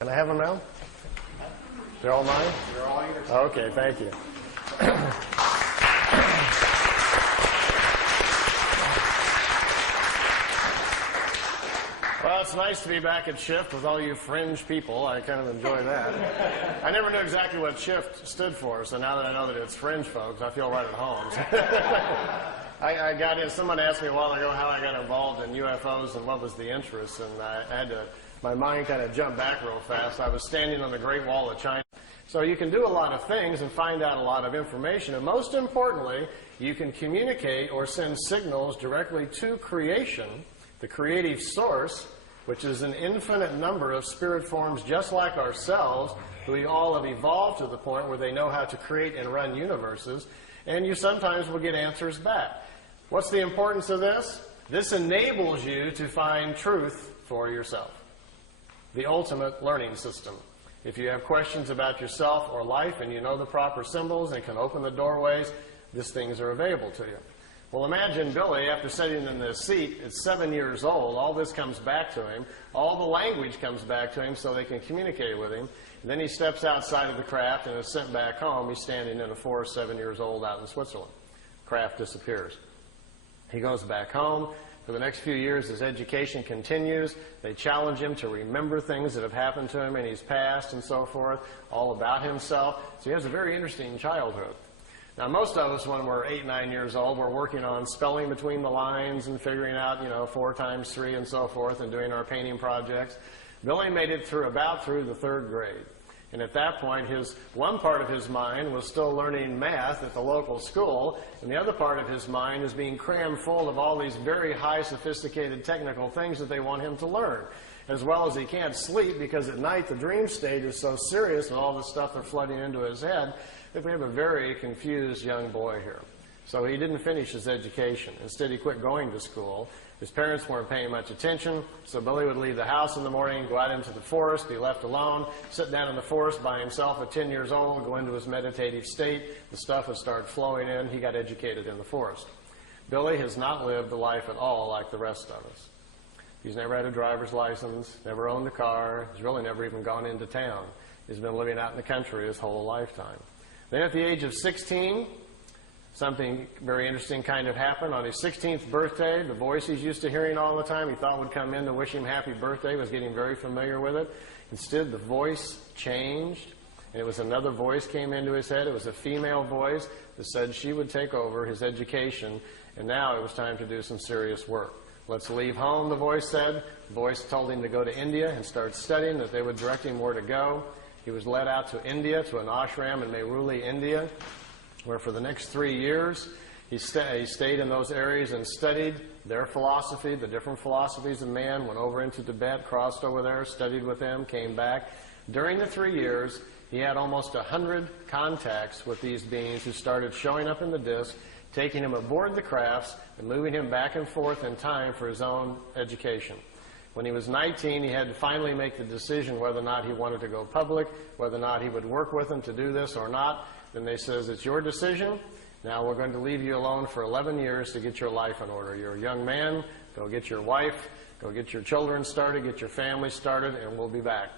Can I have them now? They're all mine? They're all yours. Okay, thank you. Well, it's nice to be back at Shift with all you fringe people. I kind of enjoy that. I never knew exactly what Shift stood for, so now that I know that it's fringe folks, I feel right at home. I got in, someone asked me a while ago how I got involved in UFOs and what was the interest, and I had to, my mind kind of jumped back real fast. I was standing on the Great Wall of China. So you can do a lot of things and find out a lot of information, and most importantly, you can communicate or send signals directly to creation, the creative source, which is an infinite number of spirit forms just like ourselves, who we all have evolved to the point where they know how to create and run universes, and you sometimes will get answers back. What's the importance of this? This enables you to find truth for yourself. The ultimate learning system. If you have questions about yourself or life and you know the proper symbols and can open the doorways, these things are available to you. Well, imagine Billy, after sitting in this seat, at 7 years old, all this comes back to him. All the language comes back to him so they can communicate with him. And then he steps outside of the craft and is sent back home. He's standing in a forest, 7 years old, out in Switzerland. Craft disappears. He goes back home. For the next few years, his education continues. They challenge him to remember things that have happened to him in his past and so forth, all about himself. So he has a very interesting childhood. Now, most of us, when we're 8, 9 years old, we're working on spelling between the lines and figuring out, 4 times 3 and so forth, and doing our painting projects. Billy made it through the 3rd grade. And at that point, one part of his mind was still learning math at the local school, and the other part of his mind is being crammed full of all these very high, sophisticated technical things that they want him to learn. As well as he can't sleep because at night the dream state is so serious and all the stuff are flooding into his head that we have a very confused young boy here. So he didn't finish his education. Instead, he quit going to school. His parents weren't paying much attention, so Billy would leave the house in the morning, go out into the forest, be left alone, sit down in the forest by himself at 10 years old, go into his meditative state. The stuff would start flowing in. He got educated in the forest. Billy has not lived a life at all like the rest of us. He's never had a driver's license, never owned a car. He's really never even gone into town. He's been living out in the country his whole lifetime. Then at the age of 16, something very interesting kind of happened. On his 16th birthday, the voice he's used to hearing all the time, he thought would come in to wish him happy birthday, was getting very familiar with it. Instead, the voice changed, and it was another voice came into his head. It was a female voice that said she would take over his education, and now it was time to do some serious work. Let's leave home, the voice said. The voice told him to go to India and start studying, that they would direct him where to go. He was led out to India, to an ashram in Mehruli, India, where for the next 3 years he stayed in those areas and studied their philosophy, the different philosophies of man, went over into Tibet, crossed over there, studied with them, came back. During the 3 years, he had almost 100 contacts with these beings who started showing up in the disk, taking him aboard the crafts and moving him back and forth in time for his own education. When he was 19, he had to finally make the decision whether or not he wanted to go public, whether or not he would work with them to do this or not. Then they says, it's your decision. Now we're going to leave you alone for 11 years to get your life in order. You're a young man. Go get your wife. Go get your children started. Get your family started, and we'll be back.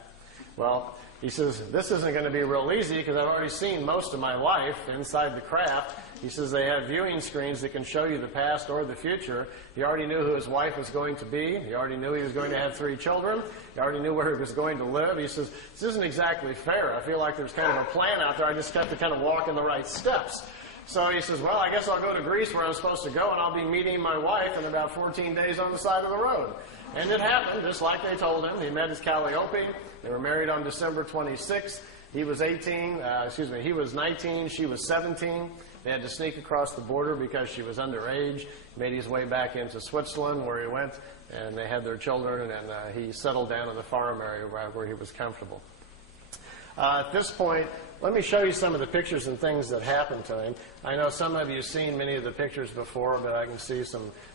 Well, he says, this isn't going to be real easy because I've already seen most of my life inside the craft. He says they have viewing screens that can show you the past or the future. He already knew who his wife was going to be. He already knew he was going to have 3 children. He already knew where he was going to live. He says, this isn't exactly fair. I feel like there's kind of a plan out there. I just have to kind of walk in the right steps. So he says, well, I guess I'll go to Greece where I'm supposed to go, and I'll be meeting my wife in about 14 days on the side of the road. And it happened, just like they told him. He met his Calliope. They were married on December 26th. He was 19, she was 17. They had to sneak across the border because she was underage. Made his way back into Switzerland where he went, and they had their children, and he settled down in the farm area where he was comfortable. At this point, let me show you some of the pictures and things that happened to him. I know some of you have seen many of the pictures before, but I can see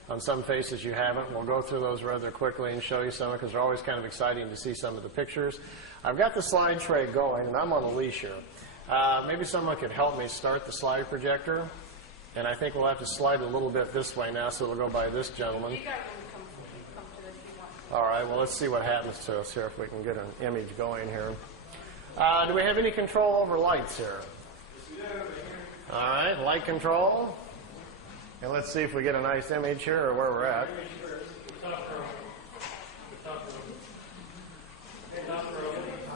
on some faces you haven't. We'll go through those rather quickly and show you some because they're always kind of exciting to see some of the pictures. I've got the slide tray going, and I'm on a leash here. Maybe someone could help me start the slide projector. And I think we'll have to slide a little bit this way now, so we'll go by this gentleman. You got to come to this if you want. All right, well, let's see what happens to us here if we can get an image going here. Do we have any control over lights here? All right, light control. And let's see if we get a nice image here or where we're at.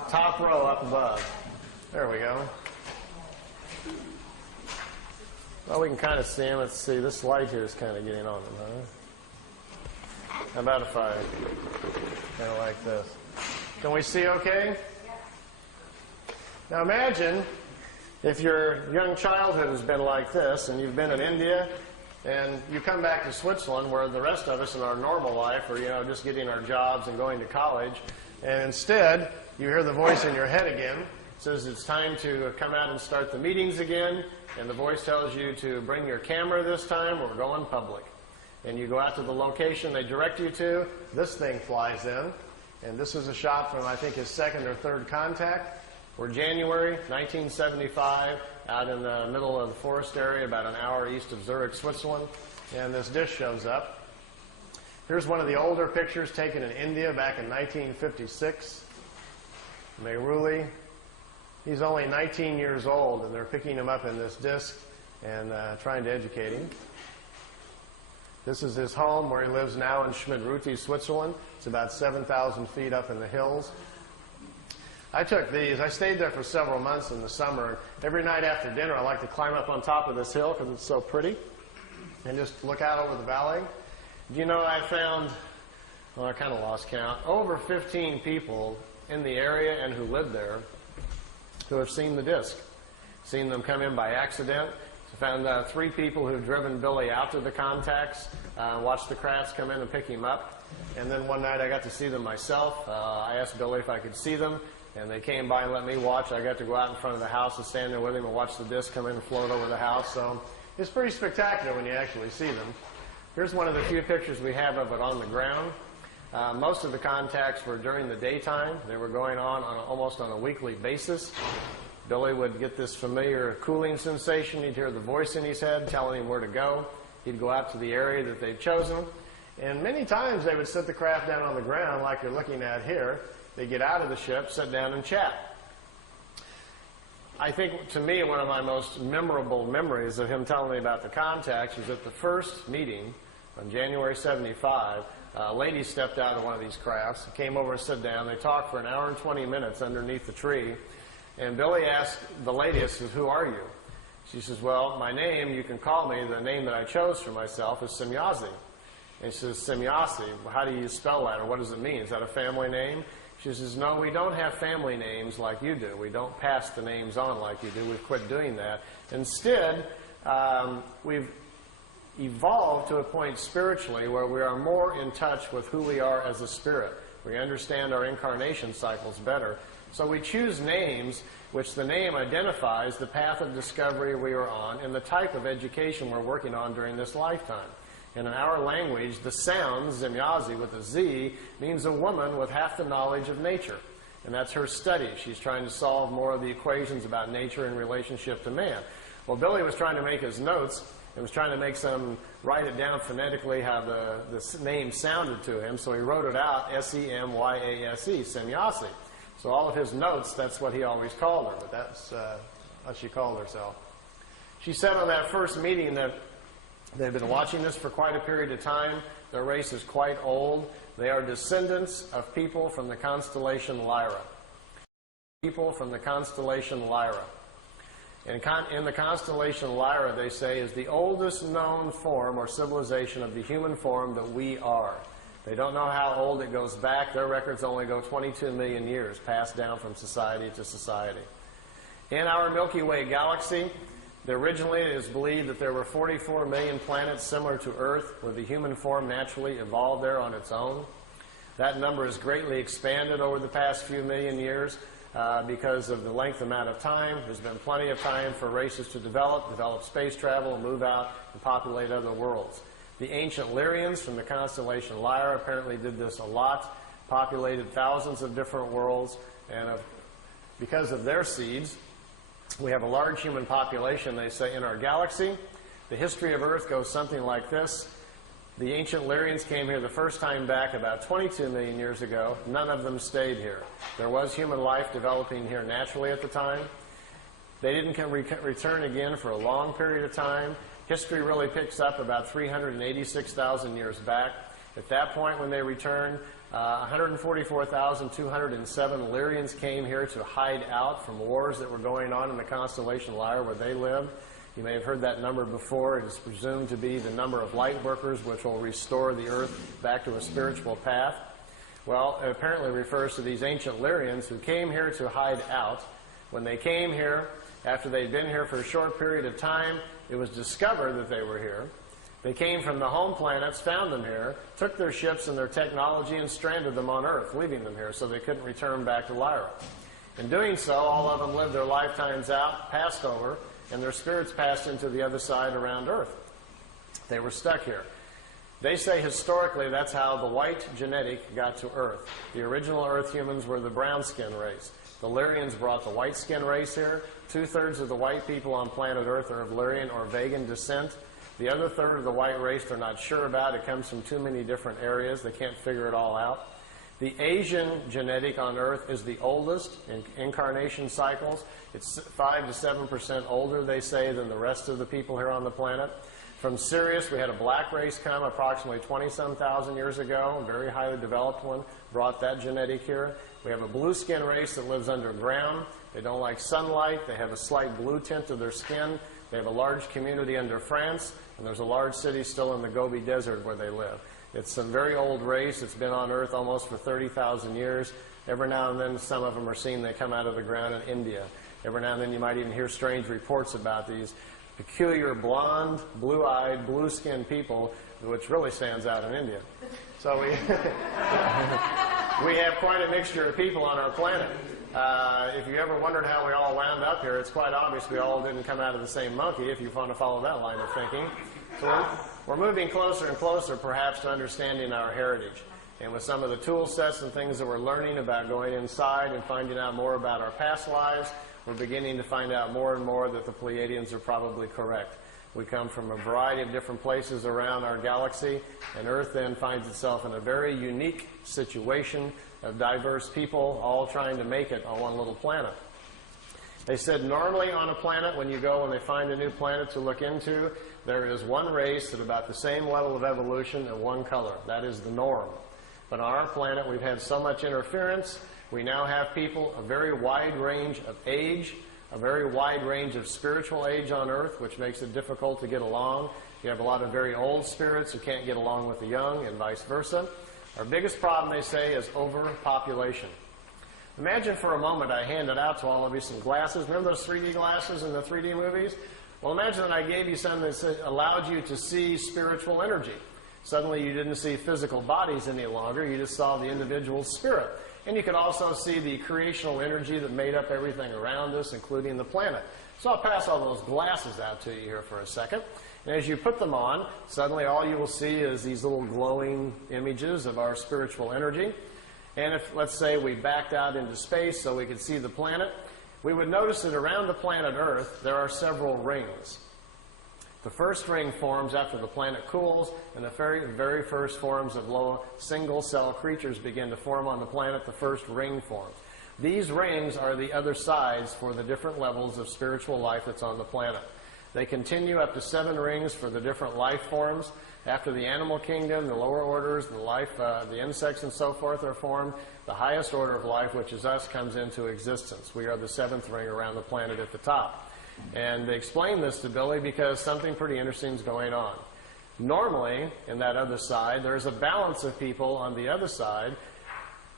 Top row up above. There we go. Well, we can kind of see them. Let's see. This light here is kind of getting on them, huh? How about if I kind of like this? Can we see okay? Now imagine if your young childhood has been like this and you've been in India and you come back to Switzerland where the rest of us in our normal life are, just getting our jobs and going to college, and instead you hear the voice in your head again. It says it's time to come out and start the meetings again, and the voice tells you to bring your camera this time, we're going public. And you go out to the location they direct you to, this thing flies in, and this is a shot from, I think, his second or third contact. We're January 1975, out in the middle of the forest area, about an hour east of Zurich, Switzerland, and this dish shows up. Here's one of the older pictures taken in India back in 1956. Mehruli. He's only 19 years old, and they're picking him up in this disc and trying to educate him. This is his home where he lives now in Schmidruti, Switzerland. It's about 7,000 feet up in the hills. I took these. I stayed there for several months in the summer. Every night after dinner, I like to climb up on top of this hill because it's so pretty and just look out over the valley. I found, well, I kind of lost count, over 15 people in the area and who live there who have seen the disc, seen them come in by accident. Found 3 people who've driven Billy out to the contacts, watched the crafts come in and pick him up. And then one night I got to see them myself. I asked Billy if I could see them, and they came by and let me watch. I got to go out in front of the house and stand there with him and watch the disc come in and float over the house. So it's pretty spectacular when you actually see them. Here's one of the few pictures we have of it on the ground. Most of the contacts were during the daytime. They were going on almost on a weekly basis. Billy would get this familiar cooling sensation. He'd hear the voice in his head telling him where to go. He'd go out to the area that they'd chosen. And many times they would set the craft down on the ground like you're looking at here. They'd get out of the ship, sit down and chat. I think, to me, one of my most memorable memories of him telling me about the contacts was at the first meeting on January 75. A lady stepped out of one of these crafts, came over and sat down. They talked for an hour and 20 minutes underneath the tree. And Billy asked the lady, says, "Who are you?" She says, "Well, my name, you can call me, the name that I chose for myself is Semyazi." And she says, "Semyazi, how do you spell that, or what does it mean? Is that a family name?" She says, "No, we don't have family names like you do. We don't pass the names on like you do. We've quit doing that. Instead, we've evolved to a point spiritually where we are more in touch with who we are as a spirit. We understand our incarnation cycles better. So we choose names which the name identifies the path of discovery we are on and the type of education we're working on during this lifetime. And in our language, the sound, Semyazi with a Z, means a woman with half the knowledge of nature. And that's her study. She's trying to solve more of the equations about nature in relationship to man. Well, Billy was trying to make his notes and was trying to make some, write it down phonetically how the name sounded to him. So he wrote it out, S-E-M-Y-A-S-E, Semyazi. So all of his notes, that's what he always called her, but that's how she called herself. She said on that first meeting that they've been watching this for quite a period of time. Their race is quite old. They are descendants of people from the constellation Lyra. People from the constellation Lyra. And in the constellation Lyra, they say, is the oldest known form or civilization of the human form that we are. They don't know how old it goes back. Their records only go 22 million years, passed down from society to society. In our Milky Way galaxy, originally it is believed that there were 44 million planets similar to Earth, where the human form naturally evolved there on its own. That number has greatly expanded over the past few million years because of the length amount of time. There's been plenty of time for races to develop space travel, move out, and populate other worlds. The ancient Lyrians from the constellation Lyra apparently did this a lot, populated thousands of different worlds, and because of their seeds, we have a large human population, they say, in our galaxy. The history of Earth goes something like this. The ancient Lyrians came here the first time back about 22 million years ago. None of them stayed here. There was human life developing here naturally at the time. They didn't return again for a long period of time. History really picks up about 386,000 years back. At that point when they returned, 144,207 Lyrians came here to hide out from wars that were going on in the constellation Lyra where they lived. You may have heard that number before. It is presumed to be the number of light workers which will restore the earth back to a spiritual path. Well, it apparently refers to these ancient Lyrians who came here to hide out. When they came here, after they'd been here for a short period of time, it was discovered that they were here. They came from the home planets, found them here, took their ships and their technology and stranded them on Earth, leaving them here so they couldn't return back to Lyra. In doing so, all of them lived their lifetimes out, passed over, and their spirits passed into the other side around Earth. They were stuck here. They say historically that's how the white genetic got to Earth. The original Earth humans were the brown skin race. The Lyrians brought the white skin race here. 2/3 of the white people on planet Earth are of Lyrian or Vegan descent. The other third of the white race they're not sure about. It comes from too many different areas. They can't figure it all out. The Asian genetic on Earth is the oldest in incarnation cycles. It's 5 to 7% older, they say, than the rest of the people here on the planet. From Sirius, we had a black race come approximately 20-some thousand years ago, a very highly developed one, brought that genetic here. We have a blue skin race that lives underground. They don't like sunlight. They have a slight blue tint to their skin. They have a large community under France, and there's a large city still in the Gobi Desert where they live. It's a very old race. It's been on Earth almost for 30,000 years. Every now and then, some of them are seen. They come out of the ground in India. Every now and then, you might even hear strange reports about these peculiar blonde, blue-eyed, blue-skinned people, which really stands out in India. So we have quite a mixture of people on our planet. If you ever wondered how we all wound up here, it's quite obvious we all didn't come out of the same monkey, if you want to follow that line of thinking. So we're moving closer and closer, perhaps, to understanding our heritage. And with some of the tool sets and things that we're learning about going inside and finding out more about our past lives, we're beginning to find out more and more that the Pleiadians are probably correct. We come from a variety of different places around our galaxy, and Earth then finds itself in a very unique situation of diverse people all trying to make it on one little planet. They said normally on a planet, when they find a new planet to look into, there is one race at about the same level of evolution and one color. That is the norm. But on our planet, we've had so much interference. We now have people a very wide range of age, a very wide range of spiritual age on Earth, which makes it difficult to get along. You have a lot of very old spirits who can't get along with the young, and vice versa. Our biggest problem, they say, is overpopulation. Imagine for a moment I handed out to all of you some glasses. Remember those 3D glasses in the 3D movies? Well, imagine that I gave you some that allowed you to see spiritual energy. Suddenly you didn't see physical bodies any longer. You just saw the individual spirit. And you could also see the creational energy that made up everything around us, including the planet. So I'll pass all those glasses out to you here for a second. And as you put them on, suddenly all you will see is these little glowing images of our spiritual energy. And if, let's say, we backed out into space so we could see the planet, we would notice that around the planet Earth there are several rings. The first ring forms after the planet cools, and the very first forms of low single-cell creatures begin to form on the planet. The first ring forms. These rings are the other sides for the different levels of spiritual life that's on the planet. They continue up to 7 rings for the different life forms. After the animal kingdom, the lower orders, the insects and so forth are formed. The highest order of life, which is us, comes into existence. We are the 7th ring around the planet at the top. And they explain this to Billy because something pretty interesting is going on. Normally, in that other side, there's a balance of people on the other side.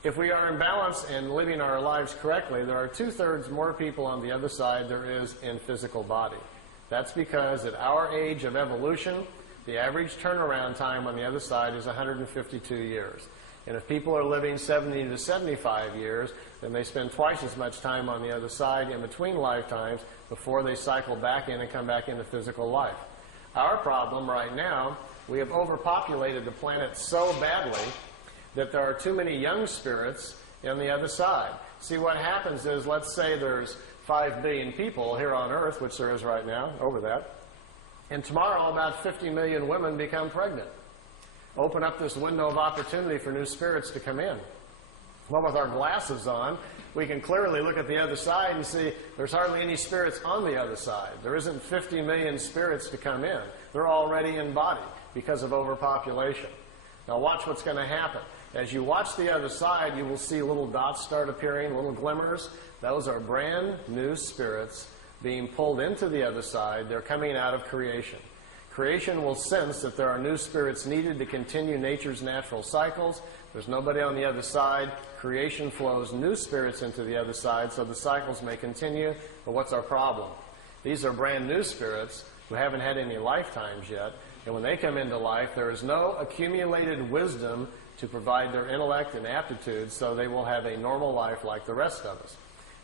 If we are in balance and living our lives correctly, there are 2/3 more people on the other side there is in physical body. That's because at our age of evolution, the average turnaround time on the other side is 152 years. And if people are living 70 to 75 years, then they spend twice as much time on the other side in between lifetimes before they cycle back in and come back into physical life. Our problem right now, we have overpopulated the planet so badly that there are too many young spirits on the other side. See, what happens is, let's say there's 5 billion people here on Earth, which there is right now, over that, and tomorrow about 50 million women become pregnant. open up this window of opportunity for new spirits to come in. Well, with our glasses on, we can clearly look at the other side and see there's hardly any spirits on the other side. There isn't 50 million spirits to come in. They're already in body because of overpopulation. Now watch what's going to happen. As you watch the other side, you will see little dots start appearing, little glimmers. Those are brand new spirits being pulled into the other side. They're coming out of creation. Creation will sense that there are new spirits needed to continue nature's natural cycles. There's nobody on the other side. Creation flows new spirits into the other side so the cycles may continue. But what's our problem? These are brand new spirits who haven't had any lifetimes yet. And when they come into life, there is no accumulated wisdom to provide their intellect and aptitude, so they will have a normal life like the rest of us.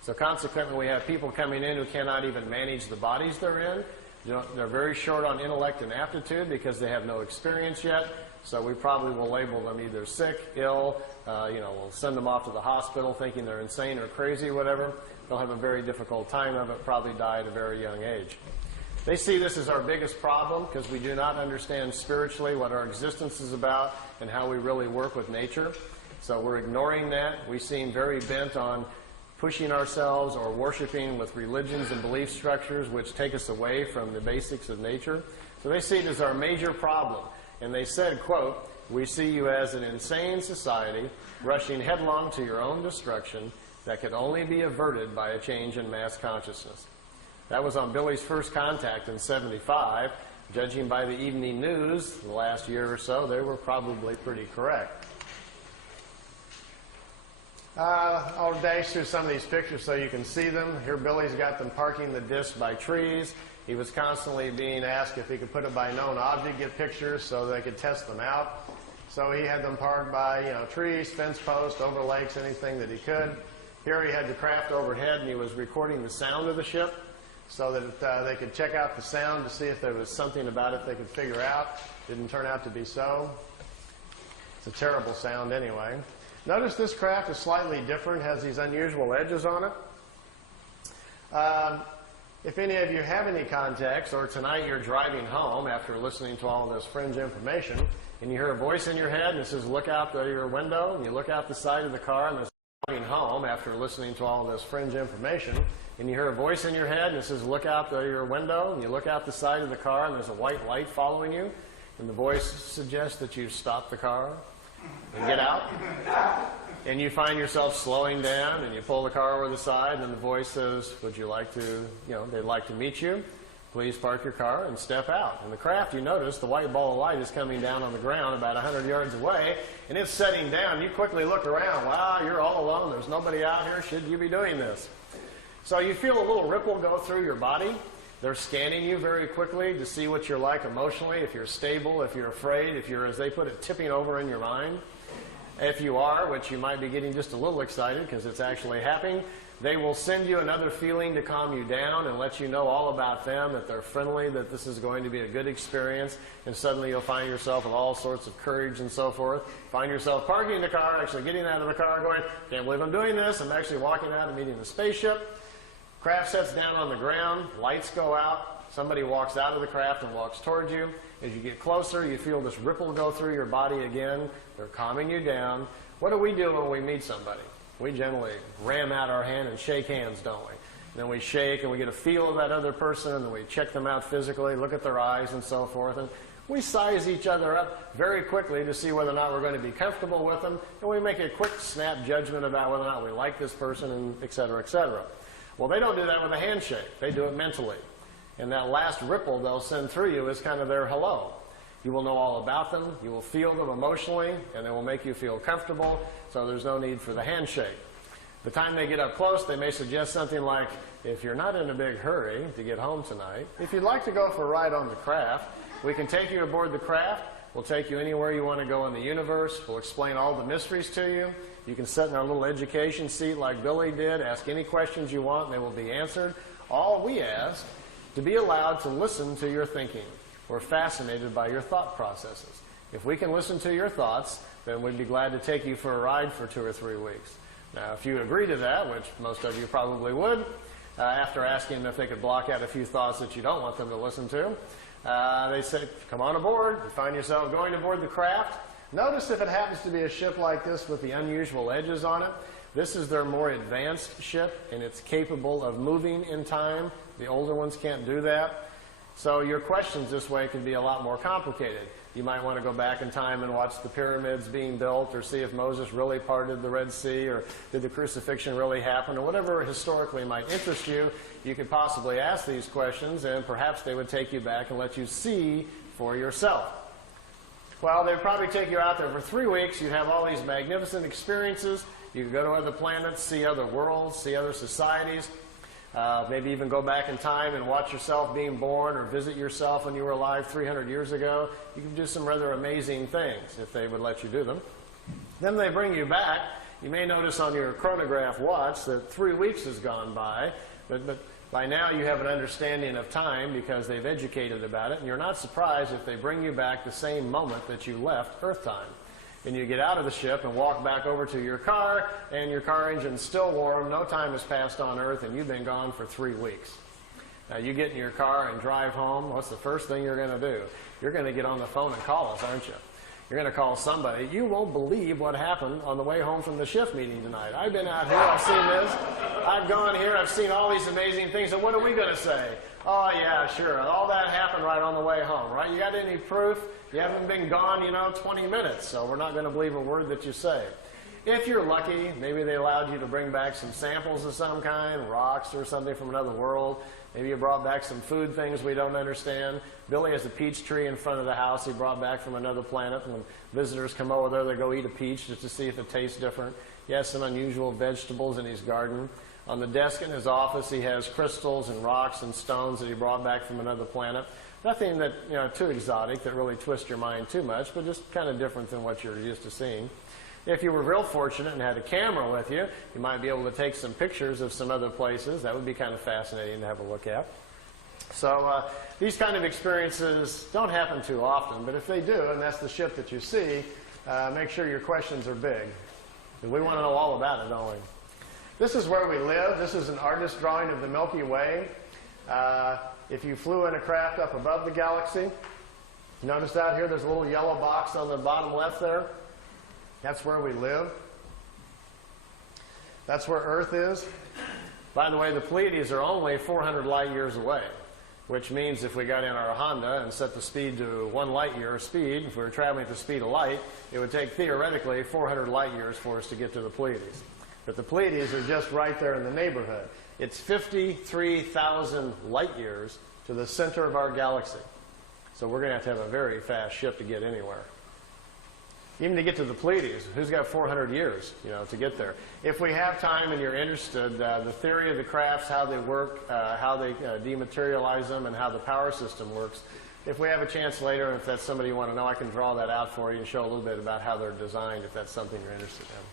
So consequently, we have people coming in who cannot even manage the bodies they're in. They're very short on intellect and aptitude because they have no experience yet. So we probably will label them either sick, ill, we'll send them off to the hospital thinking they're insane or crazy, whatever. They'll have a very difficult time of it, probably die at a very young age. They see this as our biggest problem because we do not understand spiritually what our existence is about and how we really work with nature. So we're ignoring that. We seem very bent on pushing ourselves or worshiping with religions and belief structures which take us away from the basics of nature. So they see it as our major problem. And they said, quote, "We see you as an insane society rushing headlong to your own destruction that could only be averted by a change in mass consciousness." That was on Billy's first contact in '75. Judging by the evening news the last year or so, they were probably pretty correct. I'll dash through some of these pictures so you can see them. Here Billy's got them parking the disc by trees. He was constantly being asked if he could put it by known object, get pictures so they could test them out. So he had them parked by, trees, fence posts, over lakes, anything that he could. Here he had the craft overhead and he was recording the sound of the ship so that they could check out the sound to see if there was something about it they could figure out. Didn't turn out to be so. It's a terrible sound anyway. Notice this craft is slightly different, has these unusual edges on it. If any of you have any contacts, or tonight you're driving home after listening to all this fringe information, and you hear a voice in your head and it says, look out your window, and you look out the side of the car, and there's driving home after listening to all this fringe information, and you hear a voice in your head and it says, look out your window, and you look out the side of the car, and there's a white light following you, and the voice suggests that you stop the car and get out, and you find yourself slowing down, and you pull the car over the side, and the voice says, would you like to, they'd like to meet you. Please park your car and step out. In the craft, you notice the white ball of light is coming down on the ground about 100 yards away, and it's setting down. You quickly look around. Wow, you're all alone. There's nobody out here. Should you be doing this? So you feel a little ripple go through your body. They're scanning you very quickly to see what you're like emotionally, if you're stable, if you're afraid, if you're, as they put it, tipping over in your mind. If you are, which you might be getting just a little excited because it's actually happening, they will send you another feeling to calm you down and let you know all about them, that they're friendly, that this is going to be a good experience, and suddenly you'll find yourself with all sorts of courage and so forth. Find yourself parking the car, actually getting out of the car going, can't believe I'm doing this. I'm actually walking out and meeting the spaceship. Craft sets down on the ground, lights go out, somebody walks out of the craft and walks towards you. As you get closer, you feel this ripple go through your body again. They're calming you down. What do we do when we meet somebody? We generally ram out our hand and shake hands, don't we? And then we shake and we get a feel of that other person, and then we check them out physically, look at their eyes and so forth. And we size each other up very quickly to see whether or not we're going to be comfortable with them. And we make a quick snap judgment about whether or not we like this person, and et cetera, et cetera. Well, they don't do that with a handshake. They do it mentally. And that last ripple they'll send through you is kind of their hello. You will know all about them. You will feel them emotionally, and they will make you feel comfortable, so there's no need for the handshake. The time they get up close, they may suggest something like, if you're not in a big hurry to get home tonight, if you'd like to go for a ride on the craft, we can take you aboard the craft. We'll take you anywhere you want to go in the universe. We'll explain all the mysteries to you. You can sit in our little education seat like Billy did, ask any questions you want, and they will be answered. All we ask, to be allowed to listen to your thinking. We're fascinated by your thought processes. If we can listen to your thoughts, then we'd be glad to take you for a ride for 2 or 3 weeks. Now, if you agree to that, which most of you probably would, after asking them if they could block out a few thoughts that you don't want them to listen to, They say, come on aboard. You find yourself going aboard the craft. Notice if it happens to be a ship like this with the unusual edges on it. This is their more advanced ship, and it's capable of moving in time. The older ones can't do that. So your questions this way can be a lot more complicated. You might want to go back in time and watch the pyramids being built, or see if Moses really parted the Red Sea, or did the crucifixion really happen, or whatever historically might interest you. You could possibly ask these questions, and perhaps they would take you back and let you see for yourself. Well, they'd probably take you out there for 3 weeks. You'd have all these magnificent experiences. You could go to other planets, see other worlds, see other societies. Maybe even go back in time and watch yourself being born, or visit yourself when you were alive 300 years ago. You can do some rather amazing things if they would let you do them. Then they bring you back. You may notice on your chronograph watch that 3 weeks has gone by, but by now you have an understanding of time because they've educated about it, and you're not surprised if they bring you back the same moment that you left Earth time. And you get out of the ship and walk back over to your car, and your car engine's still warm, no time has passed on Earth, and you've been gone for 3 weeks. Now you get in your car and drive home. What's the first thing you're going to do? You're going to get on the phone and call us, aren't you? You're going to call somebody. You won't believe what happened on the way home from the shift meeting tonight. I've been out here, I've seen this. I've gone here, I've seen all these amazing things. And what are we going to say? Oh, yeah, sure. All that happened right on the way home, right? You got any proof? You haven't been gone, 20 minutes, so we're not going to believe a word that you say. If you're lucky, maybe they allowed you to bring back some samples of some kind, rocks or something from another world. Maybe you brought back some food things we don't understand. Billy has a peach tree in front of the house he brought back from another planet. And when visitors come over there, they go eat a peach just to see if it tastes different. He has some unusual vegetables in his garden. On the desk in his office, he has crystals and rocks and stones that he brought back from another planet. Nothing that, too exotic that really twists your mind too much, but just kind of different than what you're used to seeing. If you were real fortunate and had a camera with you, you might be able to take some pictures of some other places. That would be kind of fascinating to have a look at. So these kind of experiences don't happen too often, but if they do, and that's the ship that you see, make sure your questions are big. We want to know all about it, don't we? This is where we live. This is an artist's drawing of the Milky Way. If you flew in a craft up above the galaxy, notice out here there's a little yellow box on the bottom left there. That's where we live. That's where Earth is. By the way, the Pleiades are only 400 light years away, which means if we got in our Honda and set the speed to 1 light year speed, if we were traveling at the speed of light, it would take theoretically 400 light years for us to get to the Pleiades. But the Pleiades are just right there in the neighborhood. It's 53,000 light years to the center of our galaxy. So we're going to have a very fast ship to get anywhere. Even to get to the Pleiades, who's got 400 years, to get there? If we have time and you're interested, the theory of the crafts, how they work, how they dematerialize them, and how the power system works. If we have a chance later, if that's somebody you want to know, I can draw that out for you and show a little bit about how they're designed if that's something you're interested in.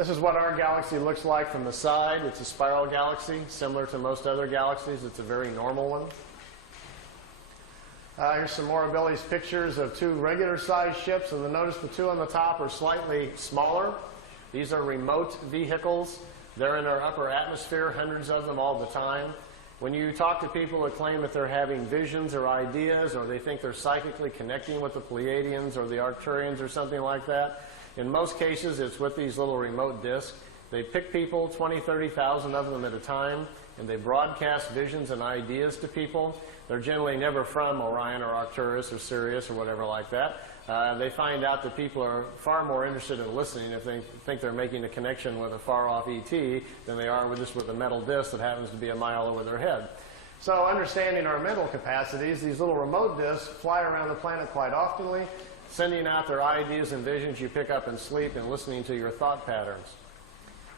This is what our galaxy looks like from the side. It's a spiral galaxy, similar to most other galaxies. It's a very normal one. Here's some more of Billy's pictures of 2 regular-sized ships, and notice the 2 on the top are slightly smaller. These are remote vehicles. They're in our upper atmosphere, hundreds of them all the time. When you talk to people that claim that they're having visions or ideas, or they think they're psychically connecting with the Pleiadians or the Arcturians or something like that, in most cases it's with these little remote discs. They pick people, 20, 30,000 of them at a time, and they broadcast visions and ideas to people. They're generally never from Orion or Arcturus or Sirius or whatever like that. They find out that people are far more interested in listening if they think they're making a connection with a far-off ET than they are with a metal disc that happens to be a mile over their head. So understanding our mental capacities, these little remote discs fly around the planet quite oftenly, sending out their ideas and visions you pick up in sleep and listening to your thought patterns.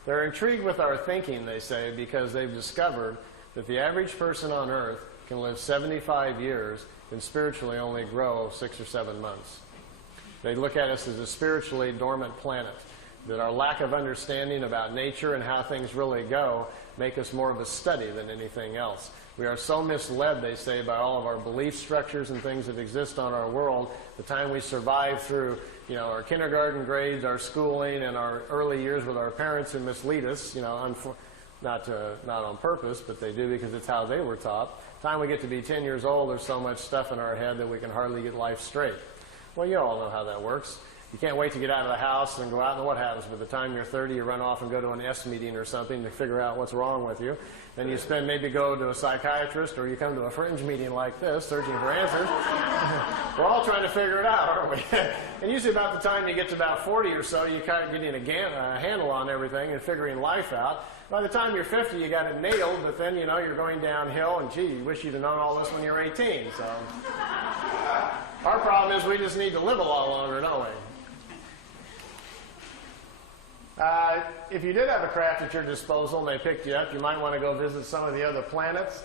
They're intrigued with our thinking, they say, because they've discovered that the average person on Earth can live 75 years and spiritually only grow 6 or 7 months. They look at us as a spiritually dormant planet, that our lack of understanding about nature and how things really go make us more of a study than anything else. We are so misled, they say, by all of our belief structures and things that exist on our world. The time we survive through our kindergarten grades, our schooling, and our early years with our parents who mislead us, not on purpose, but they do because it's how they were taught. By the time we get to be 10 years old, there's so much stuff in our head that we can hardly get life straight. Well, you all know how that works. You can't wait to get out of the house and go out, and what happens? By the time you're 30, you run off and go to an S meeting or something to figure out what's wrong with you. Then you maybe go to a psychiatrist, or you come to a fringe meeting like this, searching for answers. We're all trying to figure it out, aren't we? And usually about the time you get to about 40 or so, you kind of getting a handle on everything and figuring life out. By the time you're 50, you got it nailed, but then, you know, you're going downhill, and gee, you wish you'd have known all this when you were 18. So our problem is we just need to live a lot longer, don't we? If you did have a craft at your disposal and they picked you up, you might want to go visit some of the other planets.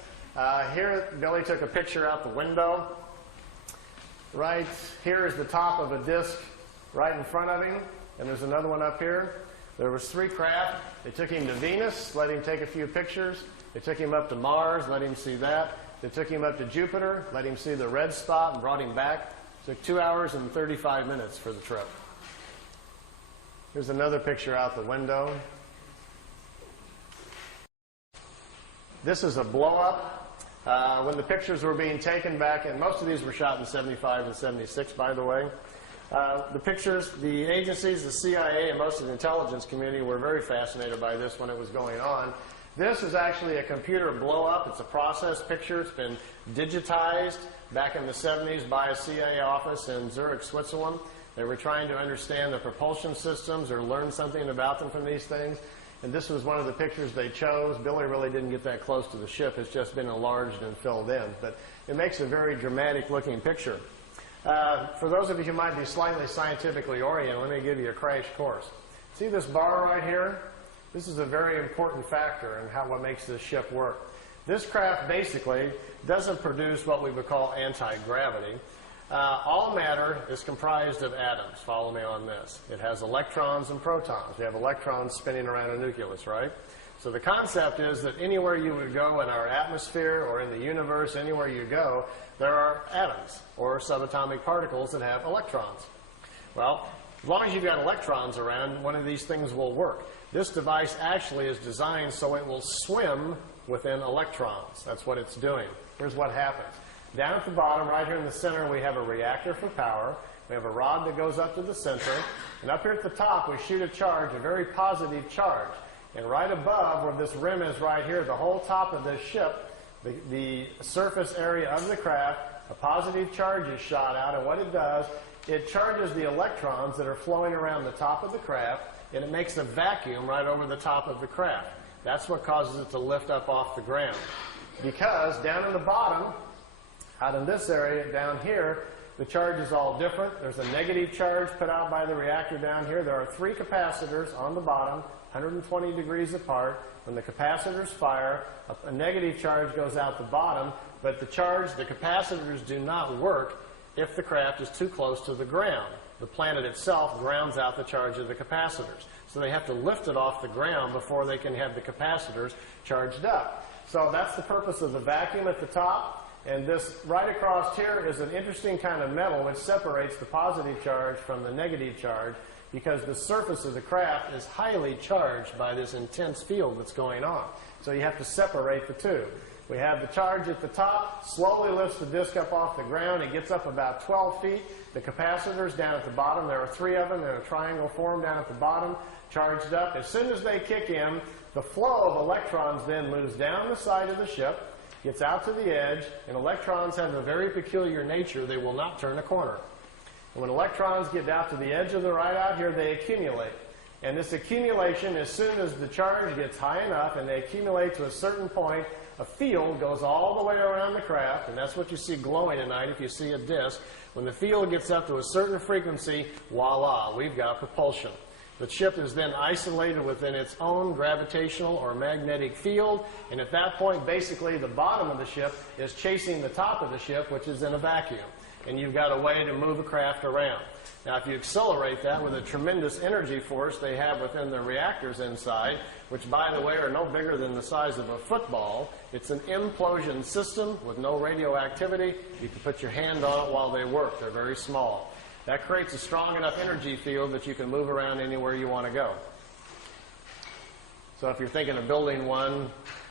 Here, Billy took a picture out the window. Right here is the top of a disk right in front of him, and there's another one up here. There was 3 craft. They took him to Venus, let him take a few pictures. They took him up to Mars, let him see that. They took him up to Jupiter, let him see the red spot, and brought him back. It took 2 hours and 35 minutes for the trip. Here's another picture out the window. This is a blow-up. When the pictures were being taken back, and most of these were shot in 75 and 76, by the way. The pictures, the agencies, the CIA, and most of the intelligence community were very fascinated by this when it was going on. This is actually a computer blow-up. It's a process picture. It's been digitized back in the 70s by a CIA office in Zurich, Switzerland. They were trying to understand the propulsion systems or learn something about them from these things. And this was one of the pictures they chose. Billy really didn't get that close to the ship. It's just been enlarged and filled in. But it makes a very dramatic looking picture. For those of you who might be slightly scientifically oriented, let me give you a crash course. See this bar right here? This is a very important factor in what makes this ship work. This craft basically doesn't produce what we would call anti-gravity. All matter is comprised of atoms. Follow me on this. It has electrons and protons. We have electrons spinning around a nucleus, right? So the concept is that anywhere you would go in our atmosphere or in the universe, anywhere you go, there are atoms or subatomic particles that have electrons. Well, as long as you've got electrons around, one of these things will work. This device actually is designed so it will swim within electrons. That's what it's doing. Here's what happens. Down at the bottom, right here in the center, we have a reactor for power. We have a rod that goes up to the center. And up here at the top, we shoot a charge, a very positive charge. And right above, where this rim is right here, the whole top of this ship, the surface area of the craft, a positive charge is shot out. And what it does, it charges the electrons that are flowing around the top of the craft, and it makes a vacuum right over the top of the craft. That's what causes it to lift up off the ground. Because down in the bottom, out in this area down here, the charge is all different. There's a negative charge put out by the reactor down here. There are 3 capacitors on the bottom, 120 degrees apart. When the capacitors fire, a negative charge goes out the bottom, but the capacitors do not work if the craft is too close to the ground. The planet itself grounds out the charge of the capacitors. So they have to lift it off the ground before they can have the capacitors charged up. So that's the purpose of the vacuum at the top. And this right across here is an interesting kind of metal which separates the positive charge from the negative charge, because the surface of the craft is highly charged by this intense field that's going on. So you have to separate the two. We have the charge at the top, slowly lifts the disc up off the ground. It gets up about 12 feet. The capacitors down at the bottom, there are 3 of them in a triangle form down at the bottom, charged up. As soon as they kick in, the flow of electrons then moves down the side of the ship, gets out to the edge, and electrons have a very peculiar nature. They will not turn a corner. And when electrons get out to the edge of the right out here, they accumulate. And this accumulation, as soon as the charge gets high enough and they accumulate to a certain point, a field goes all the way around the craft, and that's what you see glowing at night if you see a disk. When the field gets up to a certain frequency, voila, we've got propulsion. The ship is then isolated within its own gravitational or magnetic field, and at that point, basically, the bottom of the ship is chasing the top of the ship, which is in a vacuum. And you've got a way to move a craft around. Now, if you accelerate that with a tremendous energy force they have within the reactors inside, which, by the way, are no bigger than the size of a football, it's an implosion system with no radioactivity. You can put your hand on it while they work. They're very small. That creates a strong enough energy field that you can move around anywhere you want to go. So if you're thinking of building one,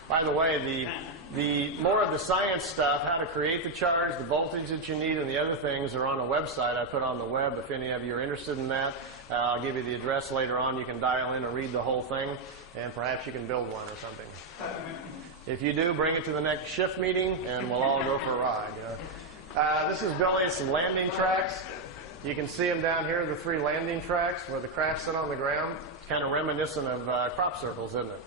by the way, the more of the science stuff, how to create the charge, the voltage that you need, and the other things are on a website I put on the web. If any of you are interested in that, I'll give you the address later on. You can dial in and read the whole thing, and perhaps you can build one or something. If you do, bring it to the next shift meeting, and we'll all go for a ride. This is Billy, some landing tracks. You can see them down here, the 3 landing tracks where the craft sit on the ground. It's kind of reminiscent of crop circles, isn't it?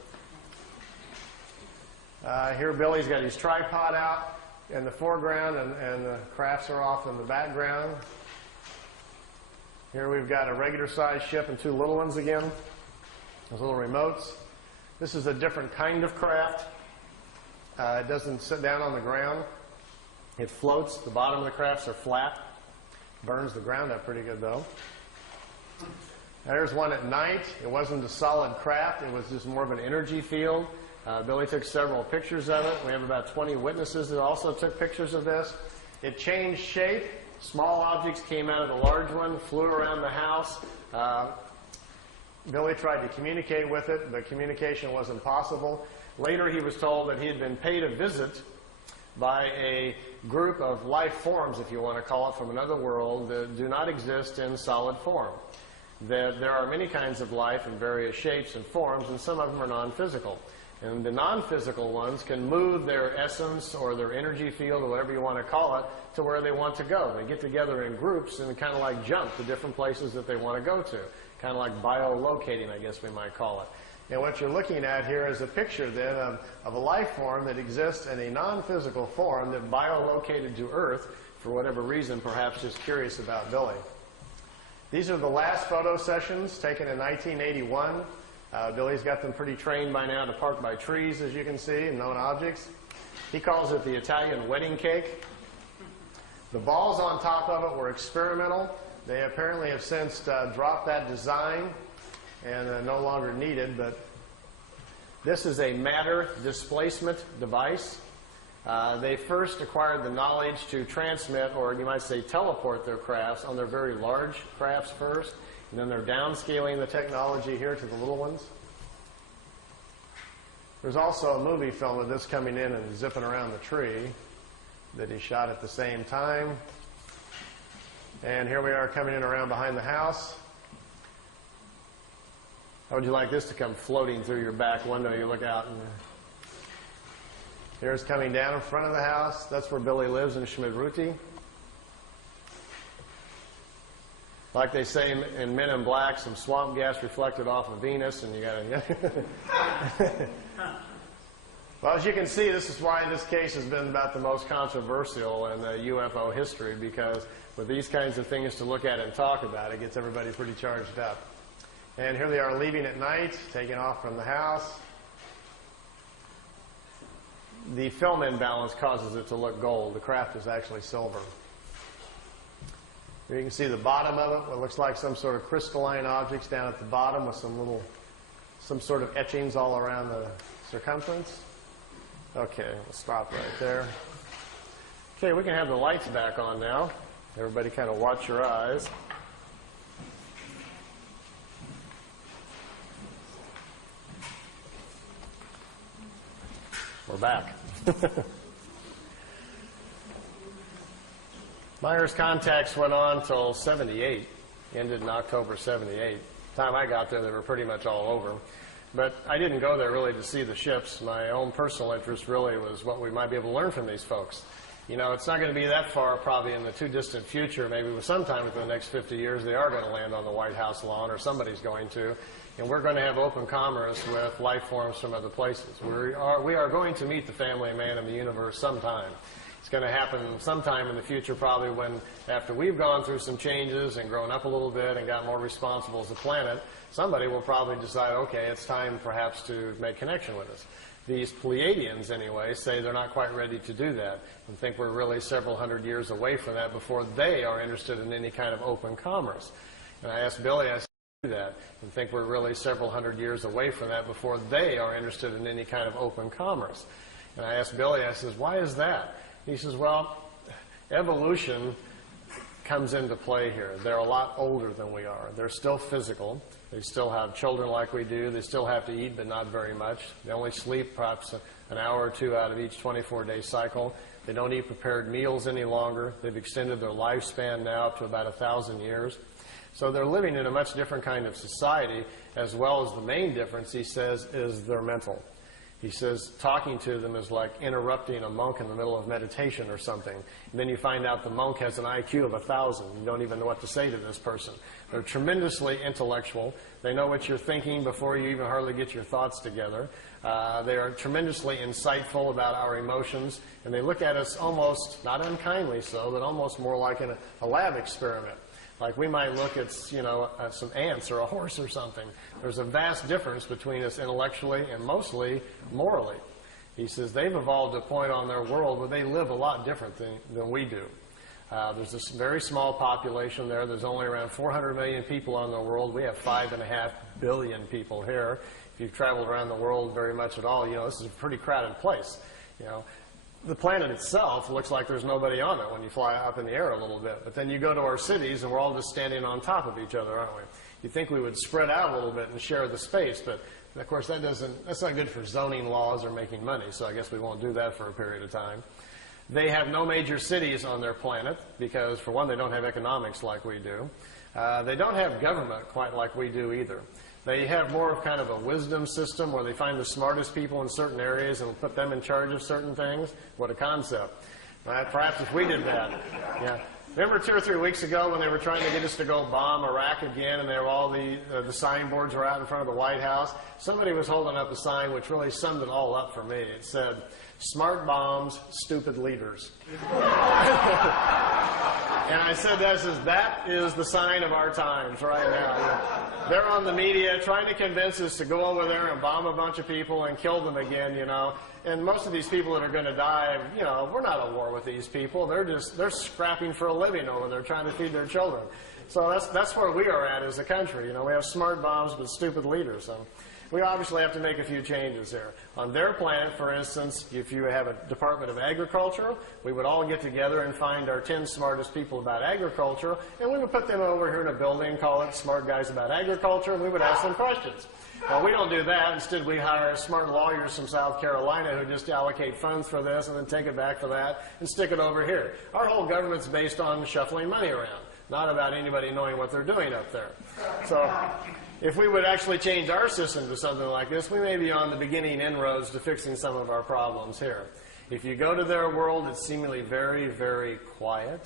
Here Billy's got his tripod out in the foreground, and the crafts are off in the background. Here we've got a regular sized ship and 2 little ones again. Those little remotes. This is a different kind of craft. It doesn't sit down on the ground. It floats. The bottom of the crafts are flat. Burns the ground up pretty good though. There's one at night. It wasn't a solid craft. It was just more of an energy field. Billy took several pictures of it. We have about 20 witnesses that also took pictures of this. It changed shape. Small objects came out of the large one, flew around the house. Billy tried to communicate with it, but communication wasn't possible. Later he was told that he had been paid a visit by a group of life forms, if you want to call it, from another world that do not exist in solid form. That there are many kinds of life in various shapes and forms, and some of them are non-physical. And the non-physical ones can move their essence or their energy field or whatever you want to call it to where they want to go. They get together in groups and kind of like jump to different places that they want to go to. Kind of like biolocating, I guess we might call it. And what you're looking at here is a picture then of a life form that exists in a non-physical form that biolocated to Earth for whatever reason, perhaps just curious about Billy. These are the last photo sessions taken in 1981. Billy's got them pretty trained by now to park by trees, as you can see, and known objects. He calls it the Italian wedding cake. The balls on top of it were experimental. They apparently have since dropped that design and no longer needed, but this is a matter displacement device. They first acquired the knowledge to transmit, or you might say teleport their crafts on their very large crafts first, and then they're downscaling the technology here to the little ones. There's also a movie film of this coming in and zipping around the tree that he shot at the same time. And here we are coming in around behind the house. How would you like this to come floating through your back window? You look out and here's coming down in front of the house. That's where Billy lives in Schmidruti. Like they say in Men in Black, some swamp gas reflected off of Venus, and you got to. Well, as you can see, this is why this case has been about the most controversial in UFO history, because with these kinds of things to look at and talk about, it gets everybody pretty charged up. And here they are leaving at night, taking off from the house. The film imbalance causes it to look gold. The craft is actually silver. Here you can see the bottom of it, what looks like some sort of crystalline objects down at the bottom with some sort of etchings all around the circumference. Okay, we'll stop right there. Okay, we can have the lights back on now. Everybody kind of watch your eyes. We're back. Meier's contacts went on till 78, ended in October 78. The time I got there, they were pretty much all over. But I didn't go there really to see the ships. My own personal interest really was what we might be able to learn from these folks. You know, it's not going to be that far, probably in the too distant future, maybe sometime within the next 50 years, they are going to land on the White House lawn, or somebody's going to. And we're going to have open commerce with life forms from other places. We are going to meet the family man in the universe sometime. It's going to happen sometime in the future, probably when, after we've gone through some changes and grown up a little bit and got more responsible as a planet, somebody will probably decide, okay, it's time perhaps to make connection with us. These Pleiadians, anyway, say they're not quite ready to do that and think we're really several hundred years away from that before they are interested in any kind of open commerce. And I asked Billy, I said, do that and think we're really several hundred years away from that before they are interested in any kind of open commerce. And I asked Billy, I says, why is that? He says, well, evolution comes into play here. They're a lot older than we are. They're still physical. They still have children like we do. They still have to eat, but not very much. They only sleep perhaps an hour or two out of each 24-day cycle. They don't eat prepared meals any longer. They've extended their lifespan now up to about 1,000 years. So they're living in a much different kind of society, as well as the main difference, he says, is their mental. He says talking to them is like interrupting a monk in the middle of meditation or something. And then you find out the monk has an IQ of 1,000. You don't even know what to say to this person. They're tremendously intellectual. They know what you're thinking before you even hardly get your thoughts together. They are tremendously insightful about our emotions. And they look at us almost, not unkindly so, but almost more like in a lab experiment. Like we might look at, some ants or a horse or something. There's a vast difference between us intellectually and mostly morally. He says they've evolved to a point on their world where they live a lot different than we do. There's this very small population there. There's only around 400 million people on the world. We have 5.5 billion people here. If you've traveled around the world very much at all, this is a pretty crowded place. The planet itself looks like there's nobody on it when you fly up in the air a little bit. But then you go to our cities and we're all just standing on top of each other, aren't we? You think we would spread out a little bit and share the space, but of course that's not good for zoning laws or making money, so I guess we won't do that for a period of time. They have no major cities on their planet because, for one, they don't have economics like we do. They don't have government quite like we do either. They have more of kind of a wisdom system where they find the smartest people in certain areas and put them in charge of certain things. What a concept. Perhaps if we did that. Yeah. Remember 2 or 3 weeks ago when they were trying to get us to go bomb Iraq again and there were all the signboards were out in front of the White House? Somebody was holding up a sign which really summed it all up for me. It said, "Smart bombs, stupid leaders." And I said, that is the sign of our times right now. They're on the media trying to convince us to go over there and bomb a bunch of people and kill them again, And most of these people that are going to die, we're not at war with these people. They're scrapping for a living over there trying to feed their children. So that's where we are at as a country. We have smart bombs but stupid leaders. So we obviously have to make a few changes here. On their planet, for instance, if you have a Department of Agriculture, we would all get together and find our 10 smartest people about agriculture, and we would put them over here in a building, call it Smart Guys About Agriculture, and we would ask them questions. Well, we don't do that. Instead, we hire smart lawyers from South Carolina who just allocate funds for this and then take it back for that and stick it over here. Our whole government's based on shuffling money around, not about anybody knowing what they're doing up there. So if we would actually change our system to something like this, we may be on the beginning inroads to fixing some of our problems here. If you go to their world, it's seemingly very, very quiet.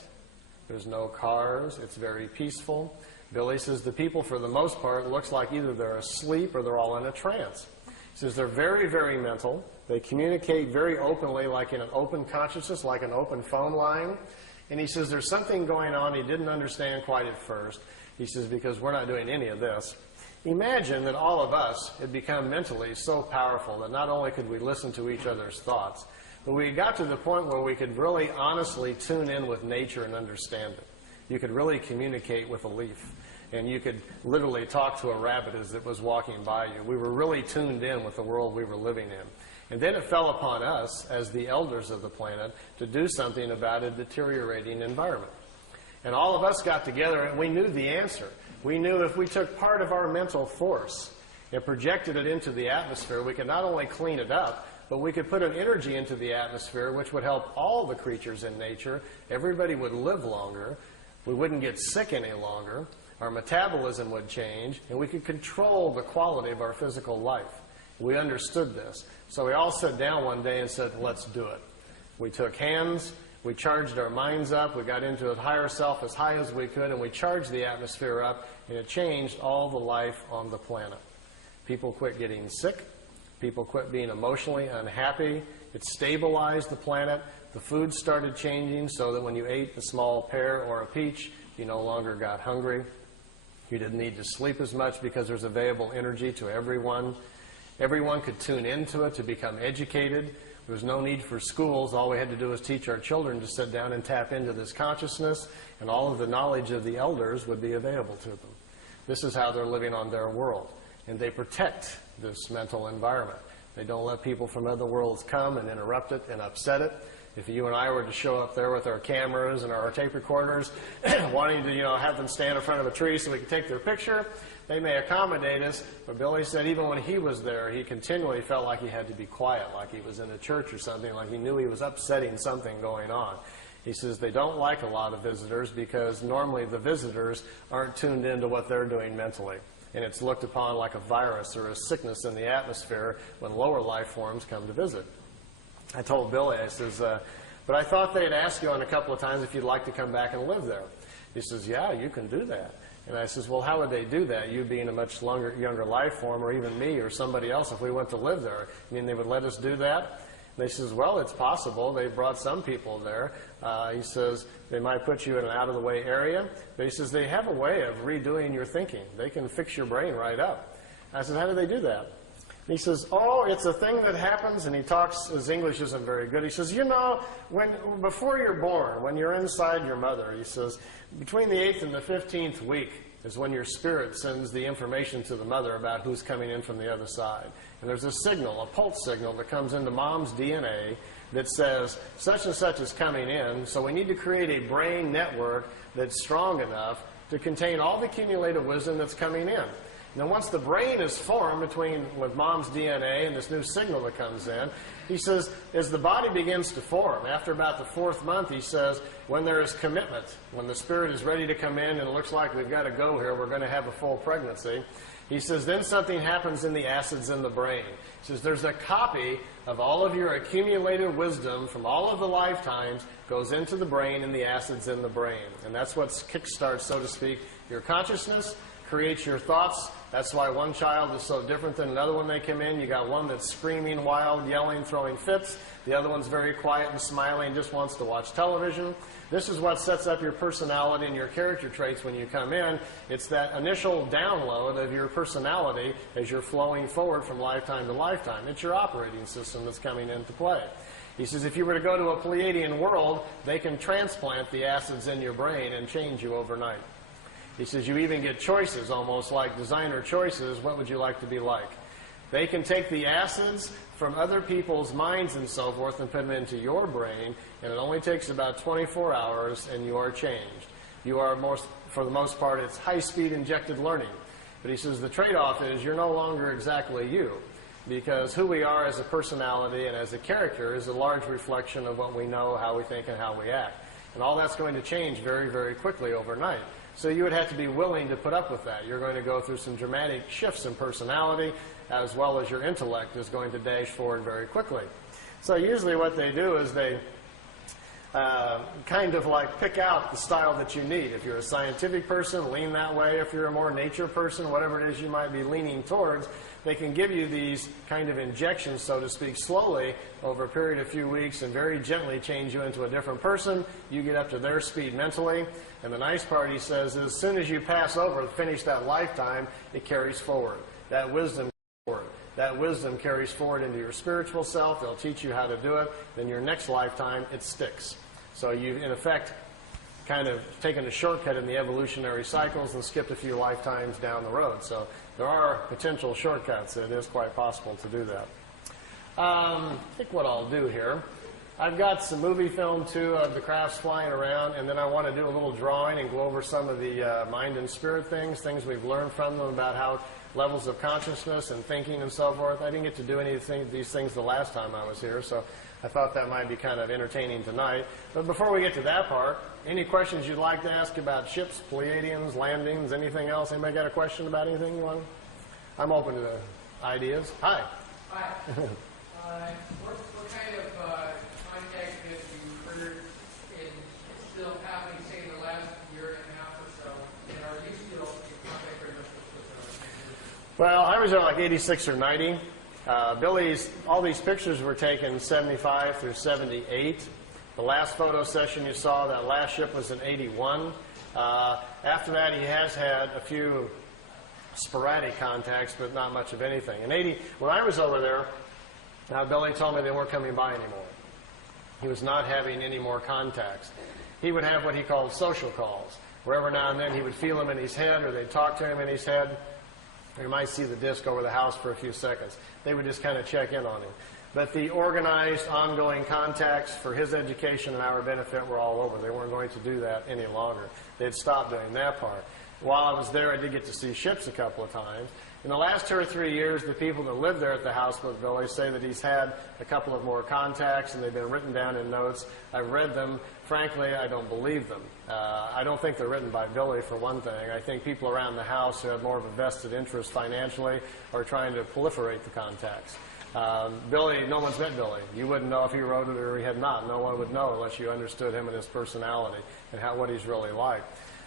There's no cars. It's very peaceful. Billy says the people, for the most part, looks like either they're asleep or they're all in a trance. He says they're very, very mental. They communicate very openly, like in an open consciousness, like an open phone line. And he says there's something going on he didn't understand quite at first. He says, because we're not doing any of this. Imagine that all of us had become mentally so powerful that not only could we listen to each other's thoughts, but we got to the point where we could really honestly tune in with nature and understand it. You could really communicate with a leaf. And you could literally talk to a rabbit as it was walking by you. We were really tuned in with the world we were living in. And then it fell upon us, as the elders of the planet, to do something about a deteriorating environment. And all of us got together and we knew the answer. We knew if we took part of our mental force and projected it into the atmosphere, we could not only clean it up, but we could put an energy into the atmosphere which would help all the creatures in nature. Everybody would live longer. We wouldn't get sick any longer. Our metabolism would change, and we could control the quality of our physical life. We understood this. So we all sat down one day and said, let's do it. We took hands, we charged our minds up, we got into a higher self as high as we could, and we charged the atmosphere up, and it changed all the life on the planet. People quit getting sick. People quit being emotionally unhappy. It stabilized the planet. The food started changing so that when you ate a small pear or a peach, you no longer got hungry. You didn't need to sleep as much because there's available energy to everyone. Everyone could tune into it to become educated. There was no need for schools. All we had to do was teach our children to sit down and tap into this consciousness, and all of the knowledge of the elders would be available to them. This is how they're living on their world. And they protect this mental environment. They don't let people from other worlds come and interrupt it and upset it. If you and I were to show up there with our cameras and our tape recorders, wanting to, have them stand in front of a tree so we can take their picture, they may accommodate us. But Billy said even when he was there, he continually felt like he had to be quiet, like he was in a church or something, like he knew he was upsetting something going on. He says they don't like a lot of visitors because normally the visitors aren't tuned into what they're doing mentally. And it's looked upon like a virus or a sickness in the atmosphere when lower life forms come to visit. I told Billy, I says, but I thought they'd ask you on a couple of times if you'd like to come back and live there. He says, yeah, you can do that. And I says, well, how would they do that? You being a much younger life form, or even me or somebody else, if we went to live there. I mean, they would let us do that? And they says, well, it's possible. They brought some people there. He says, they might put you in an out-of-the-way area. But he says, they have a way of redoing your thinking. They can fix your brain right up. I said, how do they do that? And he says, oh, it's a thing that happens, and he talks, his English isn't very good. He says, before you're born, when you're inside your mother, he says, between the 8th and the 15th week is when your spirit sends the information to the mother about who's coming in from the other side. And there's a signal, a pulse signal that comes into mom's DNA that says such and such is coming in, so we need to create a brain network that's strong enough to contain all the accumulated wisdom that's coming in. Now, once the brain is formed with mom's DNA and this new signal that comes in, he says, as the body begins to form, after about the 4th month, he says, when there is commitment, when the spirit is ready to come in and it looks like we've got to go here, we're going to have a full pregnancy, he says, then something happens in the acids in the brain. He says, there's a copy of all of your accumulated wisdom from all of the lifetimes goes into the brain and the acids in the brain. And that's what kickstarts, so to speak, your consciousness, creates your thoughts. That's why one child is so different than another when they come in. You got one that's screaming, wild, yelling, throwing fits. The other one's very quiet and smiling, just wants to watch television. This is what sets up your personality and your character traits when you come in. It's that initial download of your personality as you're flowing forward from lifetime to lifetime. It's your operating system that's coming into play. He says if you were to go to a Pleiadian world, they can transplant the acids in your brain and change you overnight. He says you even get choices, almost like designer choices. What would you like to be like? They can take the acids from other people's minds and so forth and put them into your brain, and it only takes about 24 hours and you are changed. You are, for the most part, it's high-speed injected learning. But he says the trade-off is you're no longer exactly you, because who we are as a personality and as a character is a large reflection of what we know, how we think, and how we act. And all that's going to change very, very quickly overnight. So you would have to be willing to put up with that. You're going to go through some dramatic shifts in personality, as well as your intellect is going to dash forward very quickly. So usually what they do is they kind of like pick out the style that you need. If you're a scientific person, lean that way. If you're a more nature person, whatever it is you might be leaning towards, they can give you these kind of injections, so to speak, slowly over a period of a few weeks and very gently change you into a different person. You get up to their speed mentally. And the nice part, he says, is as soon as you pass over and finish that lifetime, it carries forward. That wisdom carries forward. That wisdom carries forward into your spiritual self. They'll teach you how to do it. Then your next lifetime, it sticks. So you've, in effect, kind of taken a shortcut in the evolutionary cycles and skipped a few lifetimes down the road. So there are potential shortcuts. It is quite possible to do that. I think what I'll do here, I've got some movie film, too, of the crafts flying around, and then I want to do a little drawing and go over some of the mind and spirit things we've learned from them about how levels of consciousness and thinking and so forth. I didn't get to do any of these things the last time I was here, so I thought that might be kind of entertaining tonight. But before we get to that part, any questions you'd like to ask about ships, Pleiadians, landings, anything else? Anybody got a question about anything you want? I'm open to ideas. Hi. Hi. What kind of contact have you heard is still happening, say, in the last year and a half or so? And are you still in contact very much with Well, I was there like 86 or 90. Billy's, all these pictures were taken 75 through 78. The last photo session you saw, that last ship was in 81. After that, he has had a few sporadic contacts, but not much of anything. In 80, when I was over there, Billy told me they weren't coming by anymore. He was not having any more contacts. He would have what he called social calls, where every now and then he would feel them in his head, or they'd talk to him in his head. You might see the disc over the house for a few seconds. They would just kind of check in on him. But the organized, ongoing contacts for his education and our benefit were all over. They weren't going to do that any longer. They'd stopped doing that part. While I was there, I did get to see ships a couple of times. In the last 2 or 3 years, the people that lived there at the house with Billy say that he's had a couple of more contacts, and they've been written down in notes. I've read them. Frankly, I don't believe them. I don't think they're written by Billy, for one thing. I think people around the house who have more of a vested interest financially are trying to proliferate the contacts. Billy, no one's met Billy. You wouldn't know if he wrote it or he had not. No one would know unless you understood him and his personality and what he's really like.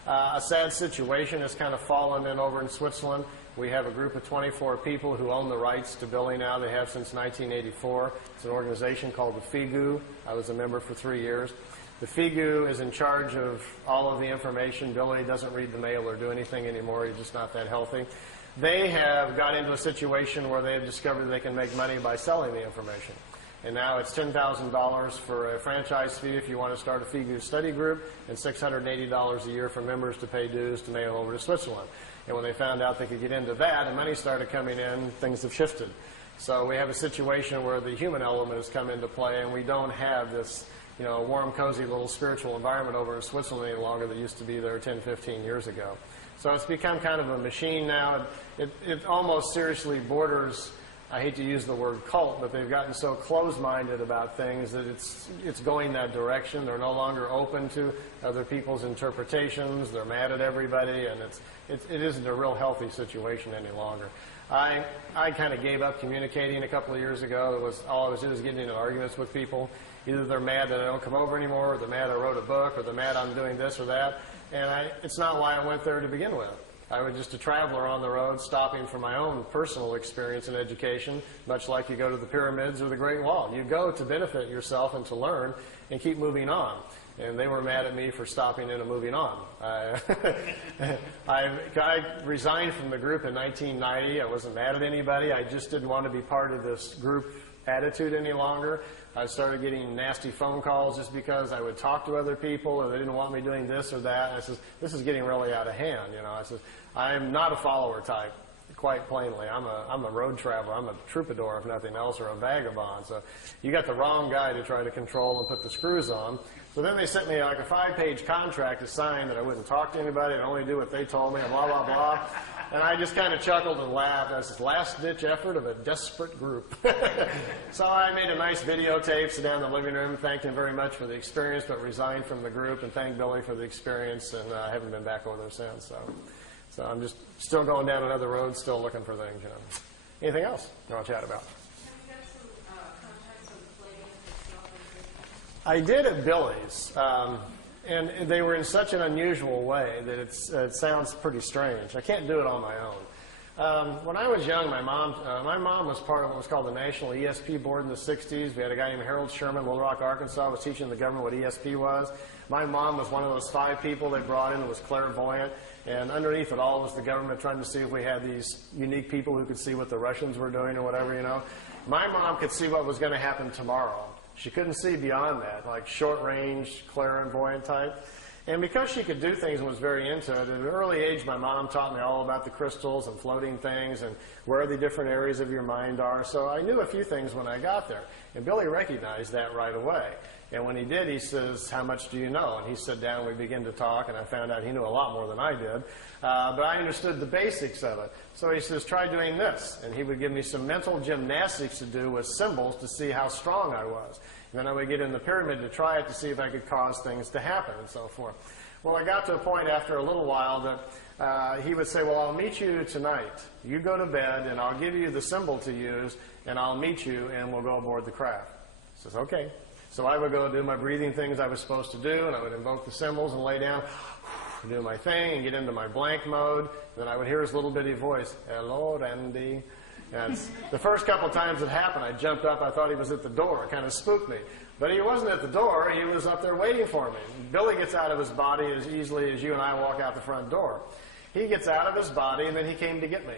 A sad situation has kind of fallen in over in Switzerland. We have a group of 24 people who own the rights to Billy now. They have since 1984. It's an organization called the FIGU. I was a member for 3 years. The FIGU is in charge of all of the information. Billy doesn't read the mail or do anything anymore. He's just not that healthy. They have got into a situation where they have discovered they can make money by selling the information. And now it's $10,000 for a franchise fee if you want to start a FIGU study group, and $680 a year for members to pay dues to mail over to Switzerland. And when they found out they could get into that and money started coming in, things have shifted. So we have a situation where the human element has come into play, and we don't have this, warm, cozy little spiritual environment over in Switzerland any longer that used to be there 10, 15 years ago. So it's become kind of a machine now. It almost seriously borders, I hate to use the word cult, but they've gotten so closed-minded about things that it's going that direction. They're no longer open to other people's interpretations. They're mad at everybody, and it isn't a real healthy situation any longer. I kind of gave up communicating a couple of years ago. All I was doing was getting into arguments with people. Either they're mad that I don't come over anymore, or they're mad I wrote a book, or they're mad I'm doing this or that. And it's not why I went there to begin with. I was just a traveler on the road, stopping for my own personal experience and education, much like you go to the pyramids or the Great Wall. You go to benefit yourself and to learn and keep moving on. And they were mad at me for stopping in and moving on. I resigned from the group in 1990. I wasn't mad at anybody. I just didn't want to be part of this group attitude any longer. I started getting nasty phone calls just because I would talk to other people and they didn't want me doing this or that. And I said, this is getting really out of hand. I said, I'm not a follower type, quite plainly. I'm a road traveler. I'm a troubadour, if nothing else, or a vagabond. So you got the wrong guy to try to control and put the screws on. So then they sent me like a 5-page contract to sign that I wouldn't talk to anybody and only do what they told me and blah, blah, blah. And I just kind of chuckled and laughed. That was this last-ditch effort of a desperate group. So I made a nice videotape, sit down in the living room, thanked him very much for the experience, but resigned from the group, and thanked Billy for the experience, and I haven't been back over there since. So I'm just still going down another road, still looking for things. Anything else you want to chat about? I did at Billy's, and they were in such an unusual way that it sounds pretty strange. I can't do it on my own. When I was young, my mom was part of what was called the National ESP Board in the 60s. We had a guy named Harold Sherman, Little Rock, Arkansas, was teaching the government what ESP was. My mom was one of those 5 people they brought in that was clairvoyant, and underneath it all was the government trying to see if we had these unique people who could see what the Russians were doing or whatever, My mom could see what was going to happen tomorrow. She couldn't see beyond that, like short-range, clairvoyant type. And because she could do things and was very into it, at an early age, my mom taught me all about the crystals and floating things and where the different areas of your mind are. So I knew a few things when I got there. And Billy recognized that right away. And when he did, he says, how much do you know? And he sat down, we began to talk, and I found out he knew a lot more than I did. But I understood the basics of it. So he says, try doing this. And he would give me some mental gymnastics to do with symbols to see how strong I was. And then I would get in the pyramid to try it to see if I could cause things to happen and so forth. Well, I got to a point after a little while that he would say, well, I'll meet you tonight. You go to bed, and I'll give you the symbol to use, and I'll meet you, and we'll go aboard the craft. He says, okay. So I would go do my breathing things I was supposed to do, and I would invoke the symbols and lay down, do my thing, and get into my blank mode. And then I would hear his little bitty voice, hello, Randy. And the first couple times it happened, I jumped up. I thought he was at the door. It kind of spooked me. But he wasn't at the door. He was up there waiting for me. Billy gets out of his body as easily as you and I walk out the front door. He gets out of his body, and then he came to get me.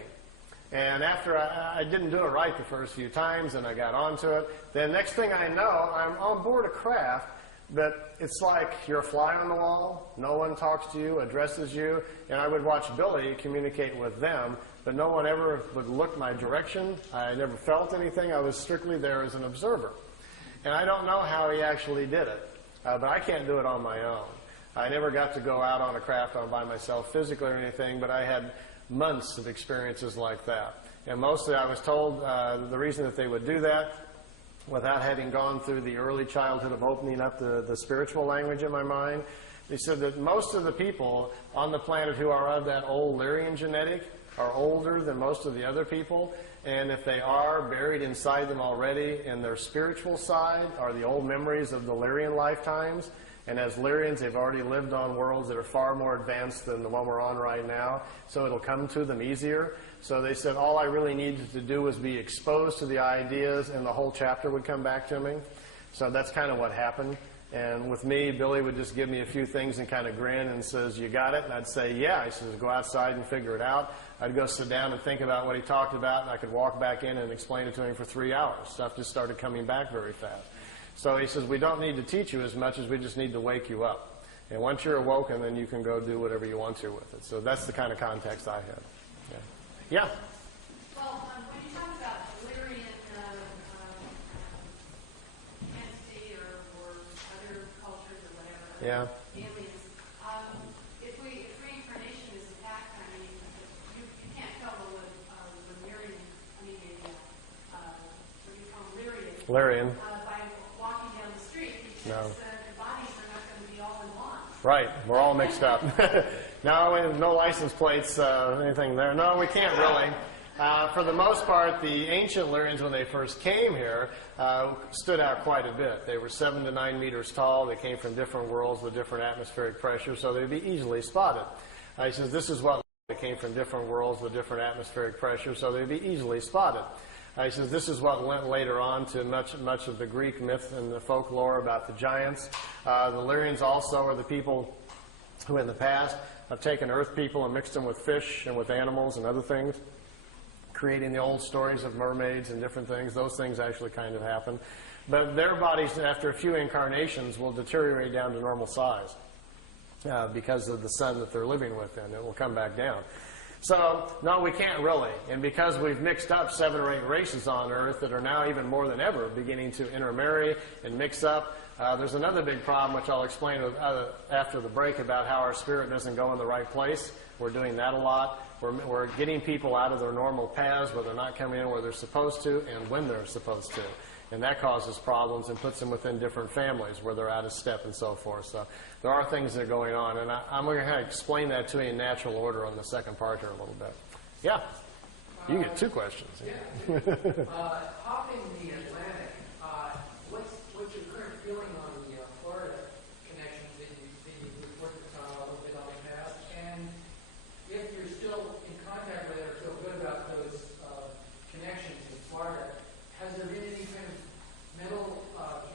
And after I didn't do it right the first few times, and I got onto it, then next thing I know, I'm on board a craft, but it's like you're a fly on the wall. No one talks to you, addresses you. And I would watch Billy communicate with them, but no one ever would look my direction. I never felt anything. I was strictly there as an observer. And I don't know how he actually did it, but I can't do it on my own. I never got to go out on a craft all by myself physically or anything, but I had months of experiences like that. And mostly I was told the reason that they would do that, without having gone through the early childhood of opening up the spiritual language in my mind, they said that most of the people on the planet who are of that old Lyrian genetic are older than most of the other people. And if they are, buried inside them already in their spiritual side are the old memories of the Lyrian lifetimes. And as Lyrians, they've already lived on worlds that are far more advanced than the one we're on right now, so it'll come to them easier. So they said all I really needed to do was be exposed to the ideas, and the whole chapter would come back to me. So that's kind of what happened. And with me, Billy would just give me a few things and kind of grin and says, "You got it?" And I'd say, "Yeah." He says, "Go outside and figure it out." I'd go sit down and think about what he talked about, and I could walk back in and explain it to him for 3 hours. Stuff just started coming back very fast. So he says, "We don't need to teach you as much as we just need to wake you up. And once you're awoken, then you can go do whatever you want to with it." So that's the kind of context I had. Yeah? Well, when you talk about Lyrian entity or other cultures or whatever, aliens, if reincarnation is a fact, I mean, you can't tell what Lyrian, I mean, what do you call them, Lyrian. By walking down the street, because No. the bodies are not going to be all in one. Right. We're all mixed up. No license plates, anything there. No, we can't really. For the most part, the ancient Lyrians, when they first came here, stood out quite a bit. They were 7 to 9 meters tall. They came from different worlds with different atmospheric pressures, so they'd be easily spotted. He says, this is what they came from different worlds with different atmospheric pressures, so they'd be easily spotted. He says, this is what went later on to much of the Greek myth and the folklore about the giants. The Lyrians also are the people who in the past have taken earth people and mixed them with fish and with animals and other things, creating the old stories of mermaids and different things. Those things actually kind of happen. But their bodies, after a few incarnations, will deteriorate down to normal size because of the sun that they're living within. It will come back down. So, no, we can't really. And because we've mixed up 7 or 8 races on Earth that are now even more than ever beginning to intermarry and mix up, there's another big problem, which I'll explain after the break, about how our spirit doesn't go in the right place. We're doing that a lot. We're getting people out of their normal paths where they're not coming in where they're supposed to and when they're supposed to. And that causes problems and puts them within different families where they're out of step and so forth. So there are things that are going on. And I'm going to explain that to you in natural order on the second part here a little bit. Yeah? You get 2 questions. Hopping the Atlantic, what's your current feeling on the Florida connections that you reported a little bit on the past? And if you're still in contact with it or feel good about those connections in Florida, has there been any kind of mental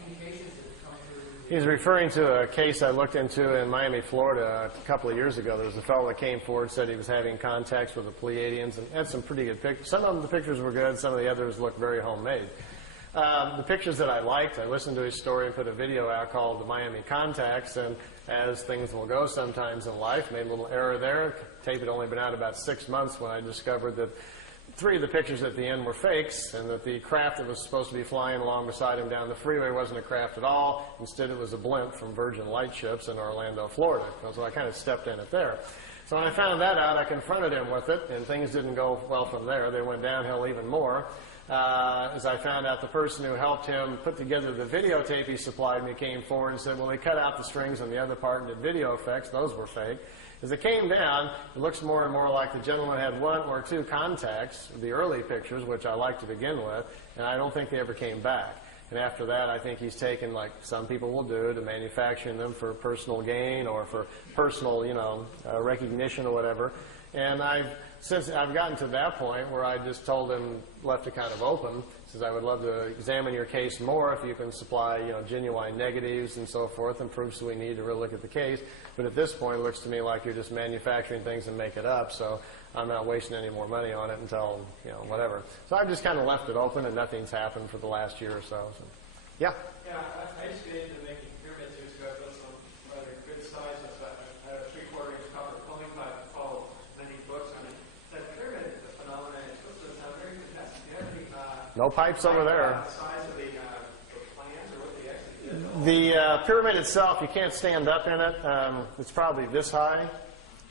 communications that have come through? He's referring to a case I looked into in Miami, Florida a couple of years ago. There was a fellow that came forward, said he was having contacts with the Pleiadians, and had some pretty good pictures. Some of the pictures were good. Some of the others looked very homemade. The pictures that I liked, I listened to his story and put a video out called The Miami Contacts, and as things will go sometimes in life, made a little error there. Tape had only been out about 6 months when I discovered that 3 of the pictures at the end were fakes, and that the craft that was supposed to be flying along beside him down the freeway wasn't a craft at all. Instead, it was a blimp from Virgin Lightships in Orlando, Florida. So I kind of stepped in it there. So when I found that out, I confronted him with it, and things didn't go well from there. They went downhill even more. As I found out, the person who helped him put together the videotape he supplied me came forward and said, well, they cut out the strings on the other part and did video effects. Those were fake. As it came down, it looks more and more like the gentleman had 1 or 2 contacts, the early pictures, which I liked to begin with, and I don't think they ever came back. And after that, I think he's taken, like some people will do, to manufacturing them for personal gain or for personal, recognition or whatever. And since I've gotten to that point where I just told him, left it kind of open, says I would love to examine your case more if you can supply, genuine negatives and so forth and proofs we need to really look at the case. But at this point, it looks to me like you're just manufacturing things and make it up, so I'm not wasting any more money on it until, whatever. So I've just kind of left it open, and nothing's happened for the last year or so. Yeah? Yeah, I used to get into making pyramids years ago. I built some rather good sizes. I had a 3/4 inch copper filling pipe, followed many books on it. That pyramid phenomenon No pipes over there. The size of the plans or what they actually did? The pyramid itself, you can't stand up in it. It's probably this high,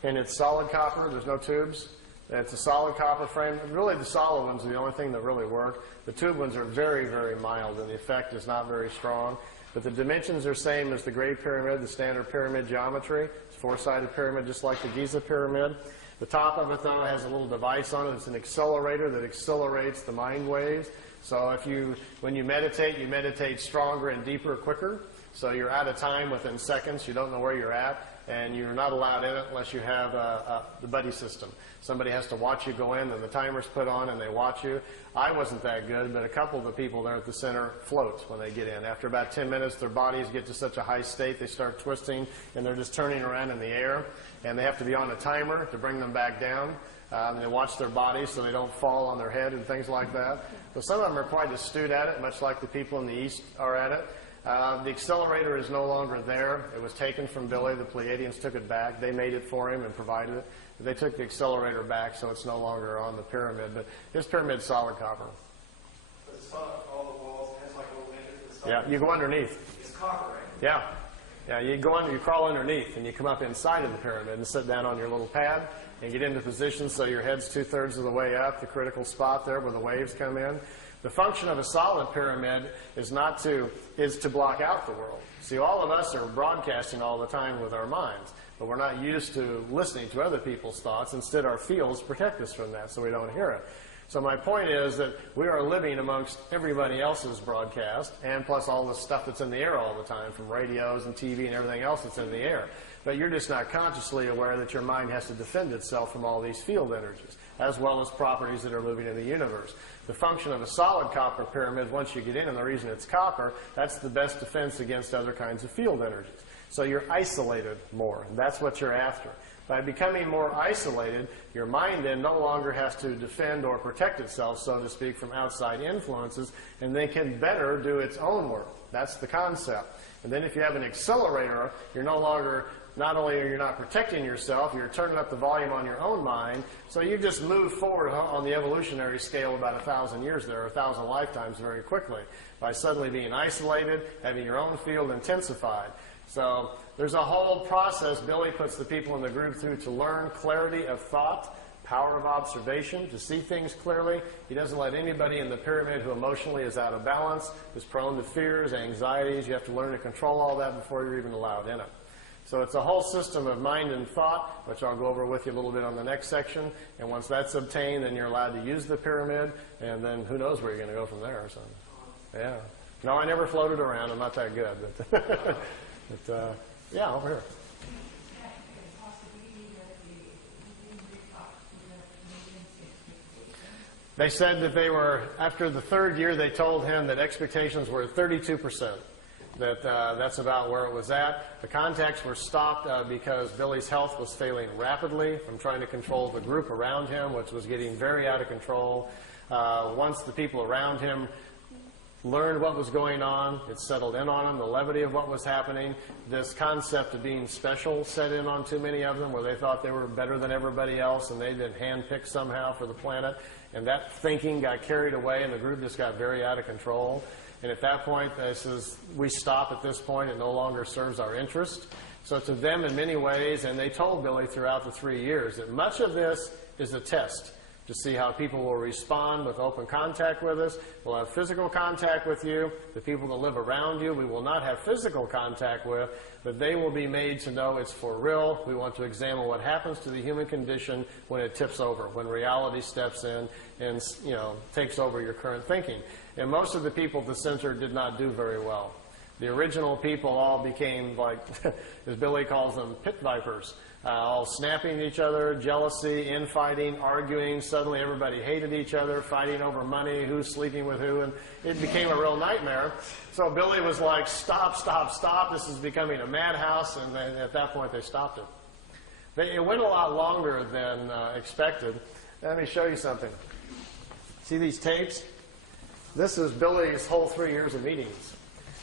and it's solid copper. There's no tubes. It's a solid copper frame. Really, the solid ones are the only thing that really work. The tube ones are very, very mild, and the effect is not very strong. But the dimensions are same as the Great Pyramid, the standard pyramid geometry. It's a four-sided pyramid, just like the Giza Pyramid. The top of it, though, has a little device on it. It's an accelerator that accelerates the mind waves. So when you meditate stronger and deeper quicker. So you're out of time within seconds. You don't know where you're at. And you're not allowed in it unless you have the buddy system. Somebody has to watch you go in, and the timer's put on, and they watch you. I wasn't that good, but a couple of the people there at the center float when they get in. After about 10 minutes, their bodies get to such a high state, they start twisting, and they're just turning around in the air. And they have to be on a timer to bring them back down. They watch their bodies so they don't fall on their head and things like that. But some of them are quite astute at it, much like the people in the East are at it. The accelerator is no longer there. It was taken from Billy. The Pleiadians took it back. They made it for him and provided it. They took the accelerator back, so it's no longer on the pyramid. But his pyramid's solid copper. But it's all the walls has like a little entrance. Yeah, you go underneath. It's copper, right? Yeah. Yeah, you crawl underneath, and you come up inside of the pyramid and sit down on your little pad and get into position so your head's 2/3 of the way up, the critical spot there where the waves come in. The function of a solid pyramid is to block out the world. See, all of us are broadcasting all the time with our minds, but we're not used to listening to other people's thoughts. Instead, our fields protect us from that so we don't hear it. So my point is that we are living amongst everybody else's broadcast, and plus all the stuff that's in the air all the time, from radios and TV and everything else that's in the air. But you're just not consciously aware that your mind has to defend itself from all these field energies, as well as properties that are moving in the universe. The function of a solid copper pyramid, once you get in, and the reason it's copper, that's the best defense against other kinds of field energies. So you're isolated more, and that's what you're after. By becoming more isolated, your mind then no longer has to defend or protect itself, so to speak, from outside influences, and then can better do its own work. That's the concept. And then if you have an accelerator, you're not only are you not protecting yourself, you're turning up the volume on your own mind, so you just move forward on the evolutionary scale about 1,000 years there, or 1,000 lifetimes very quickly, by suddenly being isolated, having your own field intensified. So there's a whole process Billy puts the people in the group through to learn clarity of thought, power of observation, to see things clearly. He doesn't let anybody in the pyramid who emotionally is out of balance, is prone to fears, anxieties. You have to learn to control all that before you're even allowed in it. So it's a whole system of mind and thought, which I'll go over with you a little bit on the next section. And once that's obtained, then you're allowed to use the pyramid, and then who knows where you're going to go from there or something. Yeah. No, I never floated around. I'm not that good. But yeah, over here. They said that they were, after the third year, they told him that expectations were 32%. That's about where it was at. The contacts were stopped because Billy's health was failing rapidly from trying to control the group around him, which was getting very out of control. Once the people around him learned what was going on, it settled in on them, the levity of what was happening. This concept of being special set in on too many of them, where they thought they were better than everybody else and they'd been handpicked somehow for the planet. And that thinking got carried away and the group just got very out of control. And at that point, they says, we stop at this point. It no longer serves our interest. So to them, in many ways, and they told Billy throughout the 3 years, that much of this is a test to see how people will respond with open contact with us. We'll have physical contact with you. The people that live around you, we will not have physical contact with, but they will be made to know it's for real. We want to examine what happens to the human condition when it tips over, when reality steps in and, takes over your current thinking. And most of the people at the center did not do very well. The original people all became, like, as Billy calls them, pit vipers. All snapping at each other, jealousy, infighting, arguing. Suddenly everybody hated each other, fighting over money, who's sleeping with who, and it became a real nightmare. So Billy was like, stop, stop, stop. This is becoming a madhouse, and then at that point they stopped it. It went a lot longer than expected. Let me show you something. See these tapes? This is Billy's whole 3 years of meetings.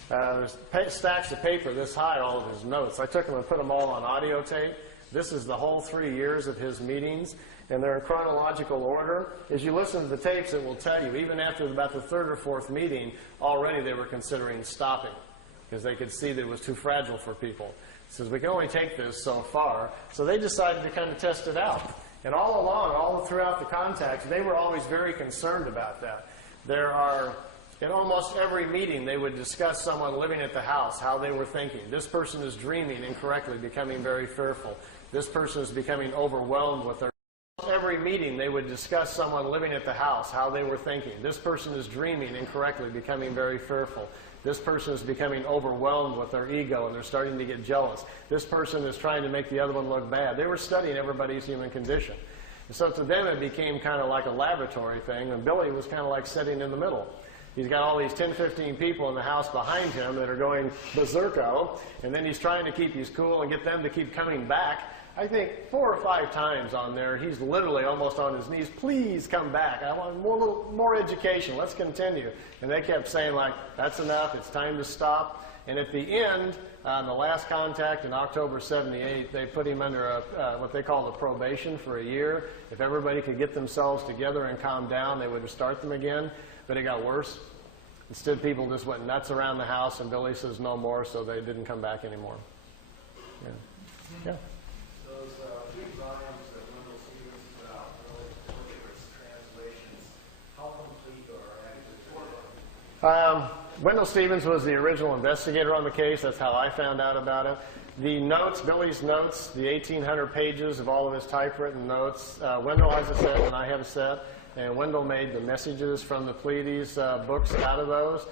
There's stacks of paper this high, all of his notes. I took them and put them all on audio tape. This is the whole 3 years of his meetings, and they're in chronological order. As you listen to the tapes, it will tell you, even after about the third or fourth meeting, already they were considering stopping because they could see that it was too fragile for people. He says, we can only take this so far. So they decided to kind of test it out. And all along, all throughout the contacts, they were always very concerned about that. In almost every meeting, they would discuss someone living at the house, how they were thinking. This person is dreaming incorrectly, becoming very fearful. This person is becoming overwhelmed with their... Every meeting, they would discuss someone living at the house, how they were thinking. This person is dreaming incorrectly, becoming very fearful. This person is becoming overwhelmed with their ego, and they're starting to get jealous. This person is trying to make the other one look bad. They were studying everybody's human condition. And so to them, it became kind of like a laboratory thing, and Billy was kind of like sitting in the middle. He's got all these 10, 15 people in the house behind him that are going berserko, and then he's trying to keep his cool and get them to keep coming back. I think 4 or 5 times on there, he's literally almost on his knees, please come back. I want more education. Let's continue. And they kept saying, like, that's enough. It's time to stop. And at the end, the last contact in October 78, they put him under what they called a probation for a year. If everybody could get themselves together and calm down, they would start them again. But it got worse. Instead, people just went nuts around the house, and Billy says no more, so they didn't come back anymore. Yeah. Yeah. Those big volumes that Wendell Stevens put out, really, its translations, how complete or accurate? Wendell Stevens was the original investigator on the case. That's how I found out about it. The notes, Billy's notes, the 1,800 pages of all of his typewritten notes, Wendell has a set and I have a set. And Wendell made the messages from the Pleiades books out of those.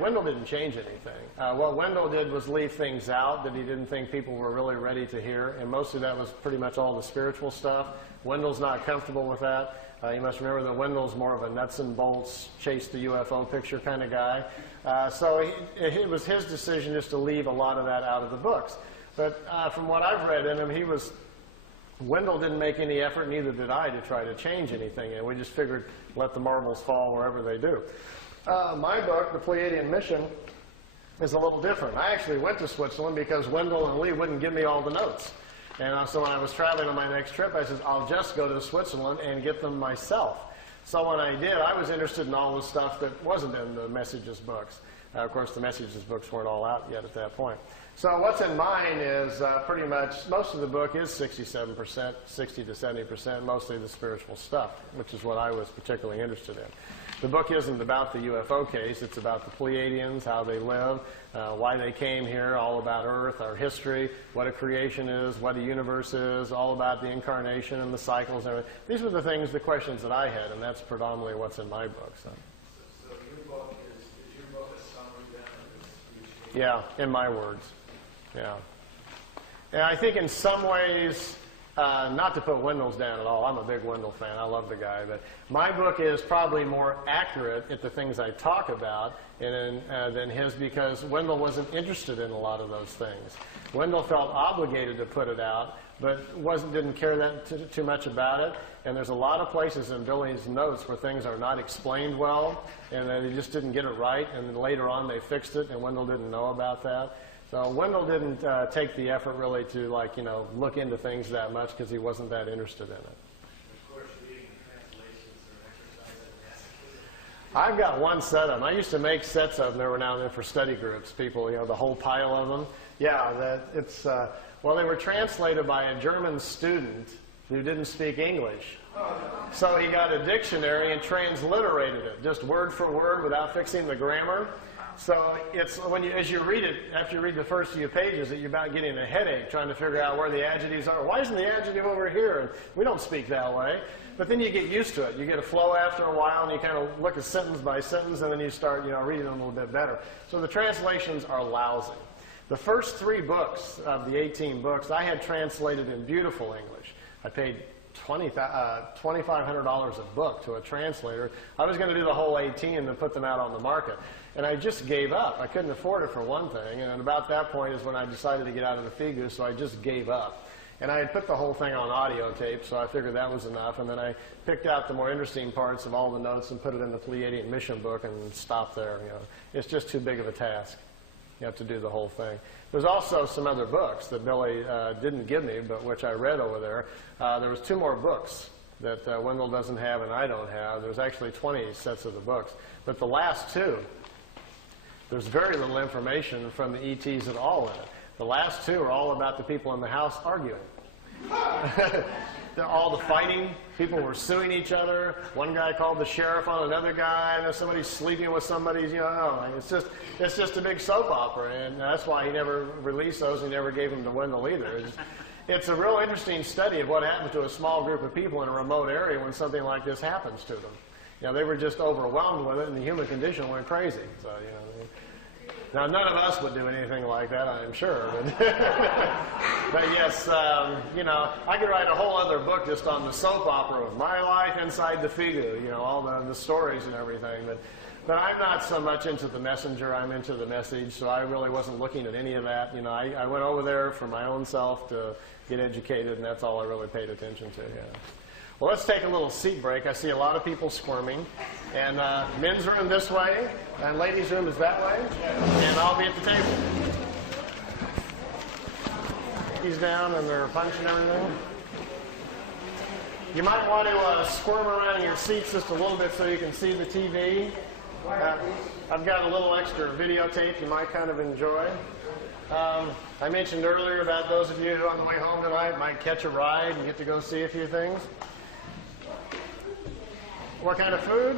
Wendell didn't change anything. What Wendell did was leave things out that he didn't think people were really ready to hear, and mostly that was pretty much all the spiritual stuff. Wendell's not comfortable with that. You must remember that Wendell's more of a nuts and bolts, chase the UFO picture kind of guy. So it was his decision just to leave a lot of that out of the books. But from what I've read in him, Wendell didn't make any effort, neither did I, to try to change anything. And we just figured, let the marbles fall wherever they do. My book, The Pleiadian Mission, is a little different. I actually went to Switzerland because Wendell and Lee wouldn't give me all the notes. And so when I was traveling on my next trip, I said, I'll just go to Switzerland and get them myself. So when I did, I was interested in all the stuff that wasn't in the Messages books. Of course, the Messages books weren't all out yet at that point. So what's in mine is pretty much, most of the book is 67%, 60 to 70%, mostly the spiritual stuff, which is what I was particularly interested in. The book isn't about the UFO case. It's about the Pleiadians, how they live, why they came here, all about Earth, our history, what a creation is, what a universe is, all about the incarnation and the cycles and everything. These were the things, the questions that I had, and that's predominantly what's in my book. So your book is your book a summary then? Yeah, in my words. Yeah. And I think in some ways, not to put Wendell's down at all. I'm a big Wendell fan. I love the guy. But my book is probably more accurate at the things I talk about than his, because Wendell wasn't interested in a lot of those things. Wendell felt obligated to put it out, but didn't care that too much about it. And there's a lot of places in Billy's notes where things are not explained well, and they just didn't get it right. And then later on they fixed it, and Wendell didn't know about that. So Wendell didn't take the effort really to, look into things that much because he wasn't that interested in it. Of course, reading translations or exercise at I've got one set of them. I used to make sets of them every now and then for study groups. People, the whole pile of them. Yeah, they were translated by a German student who didn't speak English. So he got a dictionary and transliterated it, just word for word without fixing the grammar. So it's as you read it, after you read the first few pages, that you're about getting a headache trying to figure out where the adjectives are. Why isn't the adjective over here? And we don't speak that way. But then you get used to it. You get a flow after a while, and you kind of look at sentence by sentence, and then you start, reading them a little bit better. So the translations are lousy. The first 3 books of the 18 books I had translated in beautiful English. I paid $2,500 a book to a translator. I was going to do the whole 18 and then put them out on the market. And I just gave up. I couldn't afford it for one thing. And about that point is when I decided to get out of the FIGU, so I just gave up. And I had put the whole thing on audio tape, so I figured that was enough. And then I picked out the more interesting parts of all the notes and put it in the Pleiadian Mission book and stopped there. It's just too big of a task. to do the whole thing. There's also some other books that Billy didn't give me, but which I read over there. There was 2 more books that Wendell doesn't have and I don't have. There's actually 20 sets of the books. But the last 2, there's very little information from the ETs at all in it. The last 2 are all about the people in the house arguing. All the fighting, people were suing each other. One guy called the sheriff on another guy. There's somebody sleeping with somebody's, it's just a big soap opera, and that's why he never released those. He never gave them to Wendell either. It's a real interesting study of what happens to a small group of people in a remote area when something like this happens to them. They were just overwhelmed with it, and the human condition went crazy. So, now, none of us would do anything like that, I'm sure. But yes, I could write a whole other book just on the soap opera of my life inside the FIGU, all the stories and everything. But I'm not so much into the messenger, I'm into the message, so I really wasn't looking at any of that. I went over there for my own self to get educated, and that's all I really paid attention to. Well, let's take a little seat break. I see a lot of people squirming. And men's room this way, and ladies' room is that way. And I'll be at the table. He's down and they're punching everything. You might want to squirm around in your seats just a little bit so you can see the TV. I've got a little extra videotape you might kind of enjoy. I mentioned earlier about those of you who on the way home tonight might catch a ride and get to go see a few things. What kind of food?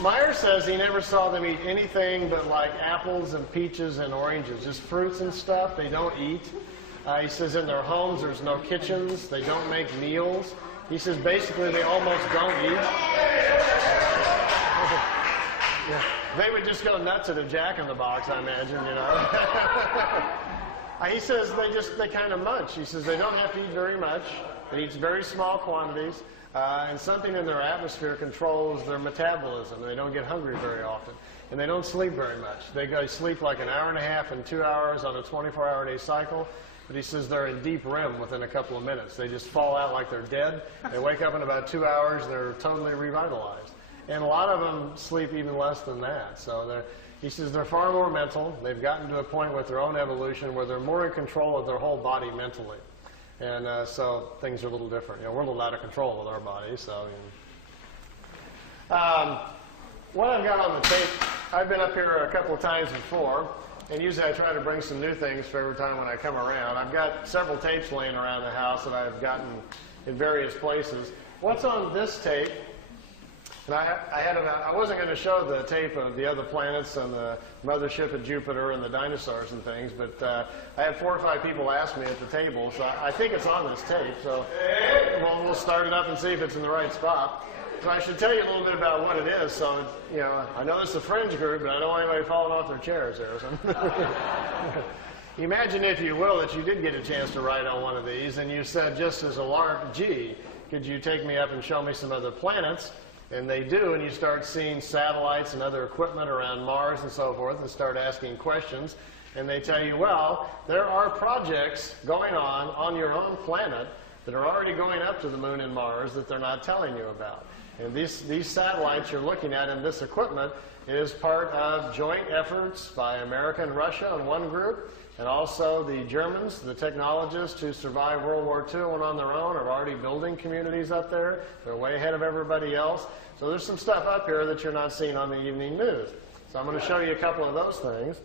Meier says he never saw them eat anything but like apples and peaches and oranges, just fruits and stuff. They don't eat. He says in their homes there's no kitchens. They don't make meals. He says basically they almost don't eat. They would just go nuts at a Jack-in-the-Box, I imagine, He says they kind of munch. He says they don't have to eat very much. They eat very small quantities. And something in their atmosphere controls their metabolism. They don't get hungry very often. And they don't sleep very much. They sleep like an hour and a half and 2 hours on a 24-hour-a-day cycle. But he says they're in deep REM within a couple of minutes. They just fall out like they're dead. They wake up in about 2 hours. They're totally revitalized. And a lot of them sleep even less than that. So he says they're far more mental. They've gotten to a point with their own evolution where they're more in control of their whole body mentally. And so things are a little different. We're a little out of control with our bodies. So, what I've got on the tape, I've been up here a couple of times before, and usually I try to bring some new things for every time when I come around. I've got several tapes laying around the house that I've gotten in various places. What's on this tape? And I wasn't going to show the tape of the other planets and the mothership of Jupiter and the dinosaurs and things, but I had 4 or 5 people ask me at the table, so I think it's on this tape. So we'll start it up and see if it's in the right spot. So I should tell you a little bit about what it is. So I know this is a fringe group, but I don't want anybody falling off their chairs there. So. Imagine, if you will, that you did get a chance to ride on one of these, and you said, just as a lark, gee, could you take me up and show me some other planets? And they do, and you start seeing satellites and other equipment around Mars and so forth, and start asking questions. And they tell you, well, there are projects going on your own planet that are already going up to the moon and Mars that they're not telling you about. And these satellites you're looking at and this equipment is part of joint efforts by America and Russia in one group, and also the Germans, the technologists who survived World War II and on their own are already building communities up there. They're way ahead of everybody else. So there's some stuff up here that you're not seeing on the evening news. So I'm going to show you a couple of those things.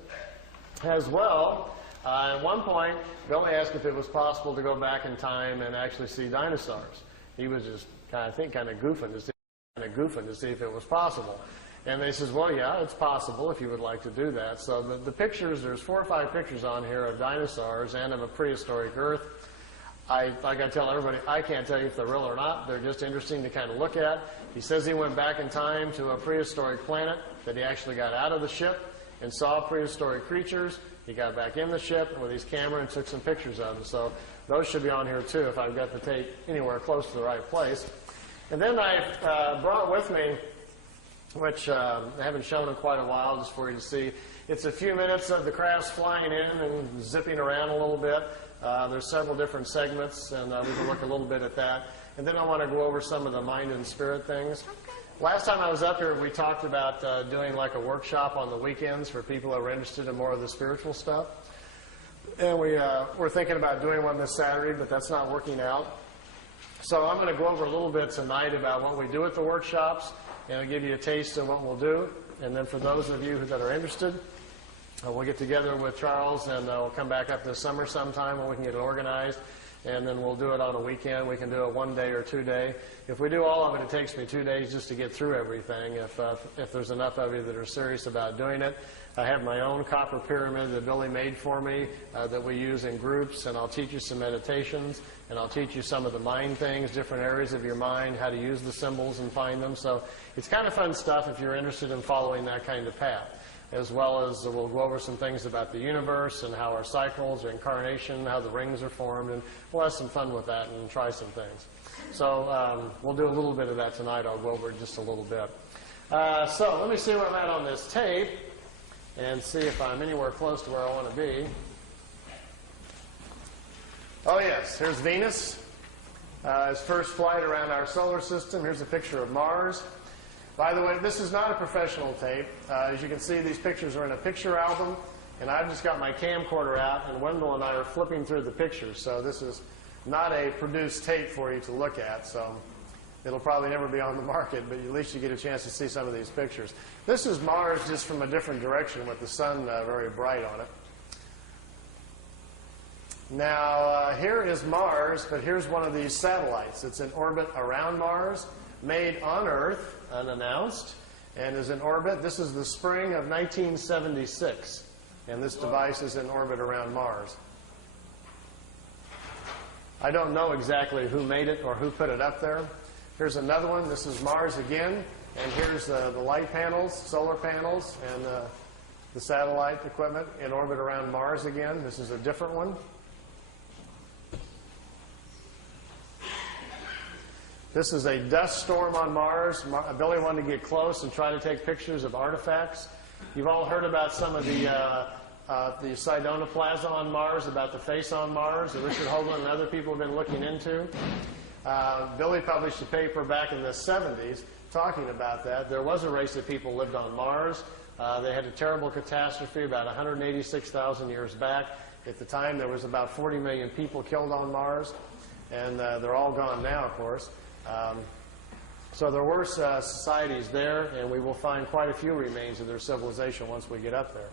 As well, at one point, Billy asked if it was possible to go back in time and actually see dinosaurs. He was just kind of goofing to see if it was possible. And they says, well, yeah, it's possible if you would like to do that. So the pictures, there's 4 or 5 pictures on here of dinosaurs and of a prehistoric Earth. Like I tell everybody, I can't tell you if they're real or not. They're just interesting to kind of look at. He says he went back in time to a prehistoric planet, that he actually got out of the ship and saw prehistoric creatures. He got back in the ship with his camera and took some pictures of them. So those should be on here too if I've got the tape anywhere close to the right place. And then I brought with me, which I haven't shown in quite a while, just for you to see. It's a few minutes of the crafts flying in and zipping around a little bit. There's several different segments, and we can look a little bit at that. And then I want to go over some of the mind and spirit things. Last time I was up here, we talked about doing like a workshop on the weekends for people who are interested in more of the spiritual stuff. And we're thinking about doing one this Saturday, but that's not working out. So I'm going to go over a little bit tonight about what we do at the workshops, and I'll give you a taste of what we'll do. And then for those of you that are interested, we'll get together with Charles, and we'll come back up this summer sometime when we can get it organized. And then we'll do it on a weekend. We can do it 1 day or 2 day. If we do all of it, it takes me 2 days just to get through everything, if there's enough of you that are serious about doing it. I have my own copper pyramid that Billy made for me that we use in groups, and I'll teach you some meditations, and I'll teach you some of the mind things, different areas of your mind, how to use the symbols and find them. So it's kind of fun stuff if you're interested in following that kind of path, as well as we'll go over some things about the universe and how our cycles, our incarnation, how the rings are formed, and we'll have some fun with that and try some things. So we'll do a little bit of that tonight. I'll go over it just a little bit. So let me see where I'm at on this tape and see if I'm anywhere close to where I want to be. Oh yes, here's Venus. His first flight around our solar system. Here's a picture of Mars. By the way, this is not a professional tape. As you can see, these pictures are in a picture album, and I've just got my camcorder out, and Wendell and I are flipping through the pictures. So this is not a produced tape for you to look at, so it'll probably never be on the market, but at least you get a chance to see some of these pictures. This is Mars just from a different direction with the sun very bright on it. Now, here is Mars, but here's one of these satellites. It's in orbit around Mars, made on Earth, unannounced, and is in orbit. This is the spring of 1976, and this device is in orbit around Mars. I don't know exactly who made it or who put it up there. Here's another one. This is Mars again, and here's the light panels, solar panels, and the satellite equipment in orbit around Mars again. This is a different one. This is a dust storm on Mars. Billy wanted to get close and try to take pictures of artifacts. You've all heard about some of the Sidonoplasma on Mars, about the face on Mars that Richard Hoagland and other people have been looking into. Billy published a paper back in the 70s talking about that. There was a race of people who lived on Mars. They had a terrible catastrophe about 186,000 years back. At the time, there was about 40 million people killed on Mars, and they're all gone now, of course. So there were societies there, and we will find quite a few remains of their civilization once we get up there.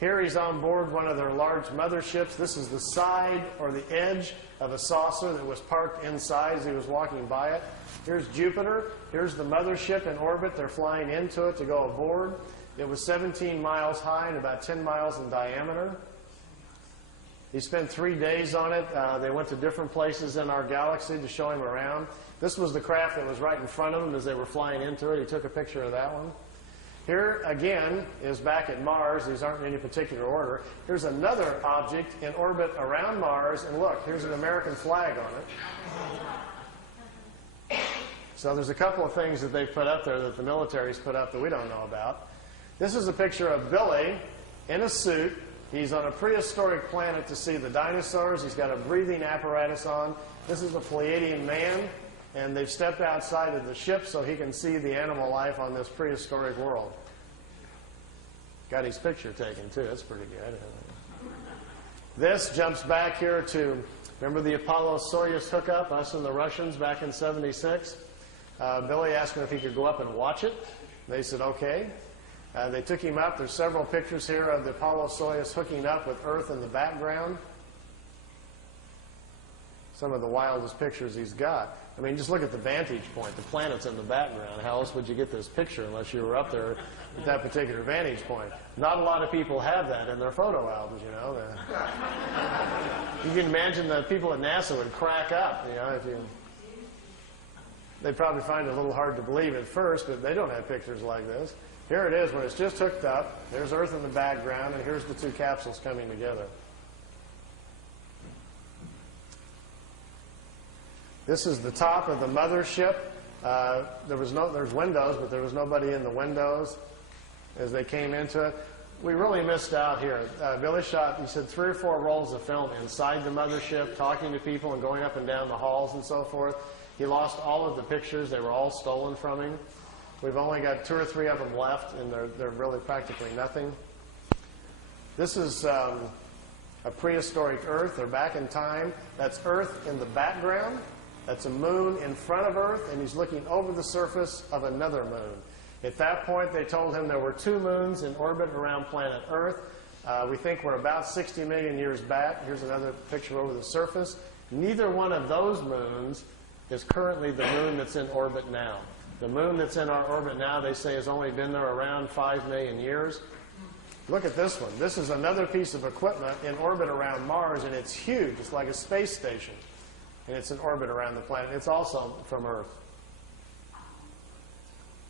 Here he's on board one of their large motherships. This is the side or the edge of a saucer that was parked inside as he was walking by it. Here's Jupiter. Here's the mothership in orbit. They're flying into it to go aboard. It was 17 miles high and about 10 miles in diameter. He spent 3 days on it. They went to different places in our galaxy to show him around. This was the craft that was right in front of them as they were flying into it. He took a picture of that one. Here, again, is back at Mars. These aren't in any particular order. Here's another object in orbit around Mars, and look, here's an American flag on it. So there's a couple of things that they've put up there that the military's put up that we don't know about. This is a picture of Billy in a suit. He's on a prehistoric planet to see the dinosaurs. He's got a breathing apparatus on. This is a Pleiadian man, and they've stepped outside of the ship so he can see the animal life on this prehistoric world. Got his picture taken, too. That's pretty good. This jumps back here to, remember the Apollo-Soyuz hookup, us and the Russians back in '76? Billy asked him if he could go up and watch it. They said, okay. They took him up. There's several pictures here of the Apollo-Soyuz hooking up with Earth in the background. Some of the wildest pictures he's got. I mean, just look at the vantage point. The planet's in the background. How else would you get this picture unless you were up there at that particular vantage point? Not a lot of people have that in their photo albums, you know. You can imagine that people at NASA would crack up, you know, if you... They'd probably find it a little hard to believe at first, but they don't have pictures like this. Here it is when it's just hooked up. There's Earth in the background, and here's the two capsules coming together. This is the top of the mothership. There's windows, but there was nobody in the windows as they came into it. We really missed out here. Billy shot, he said, 3 or 4 rolls of film inside the mothership, talking to people and going up and down the halls and so forth. He lost all of the pictures. They were all stolen from him. We've only got 2 or 3 of them left, and they're really practically nothing. This is a prehistoric Earth. They're back in time. That's Earth in the background. That's a moon in front of Earth, and he's looking over the surface of another moon. At that point, they told him there were 2 moons in orbit around planet Earth. We think we're about 60 million years back. Here's another picture over the surface. Neither one of those moons is currently the moon that's in orbit now. The moon that's in our orbit now, they say, has only been there around 5 million years. Look at this one. This is another piece of equipment in orbit around Mars, and it's huge. It's like a space station. And it's in orbit around the planet. It's also from Earth.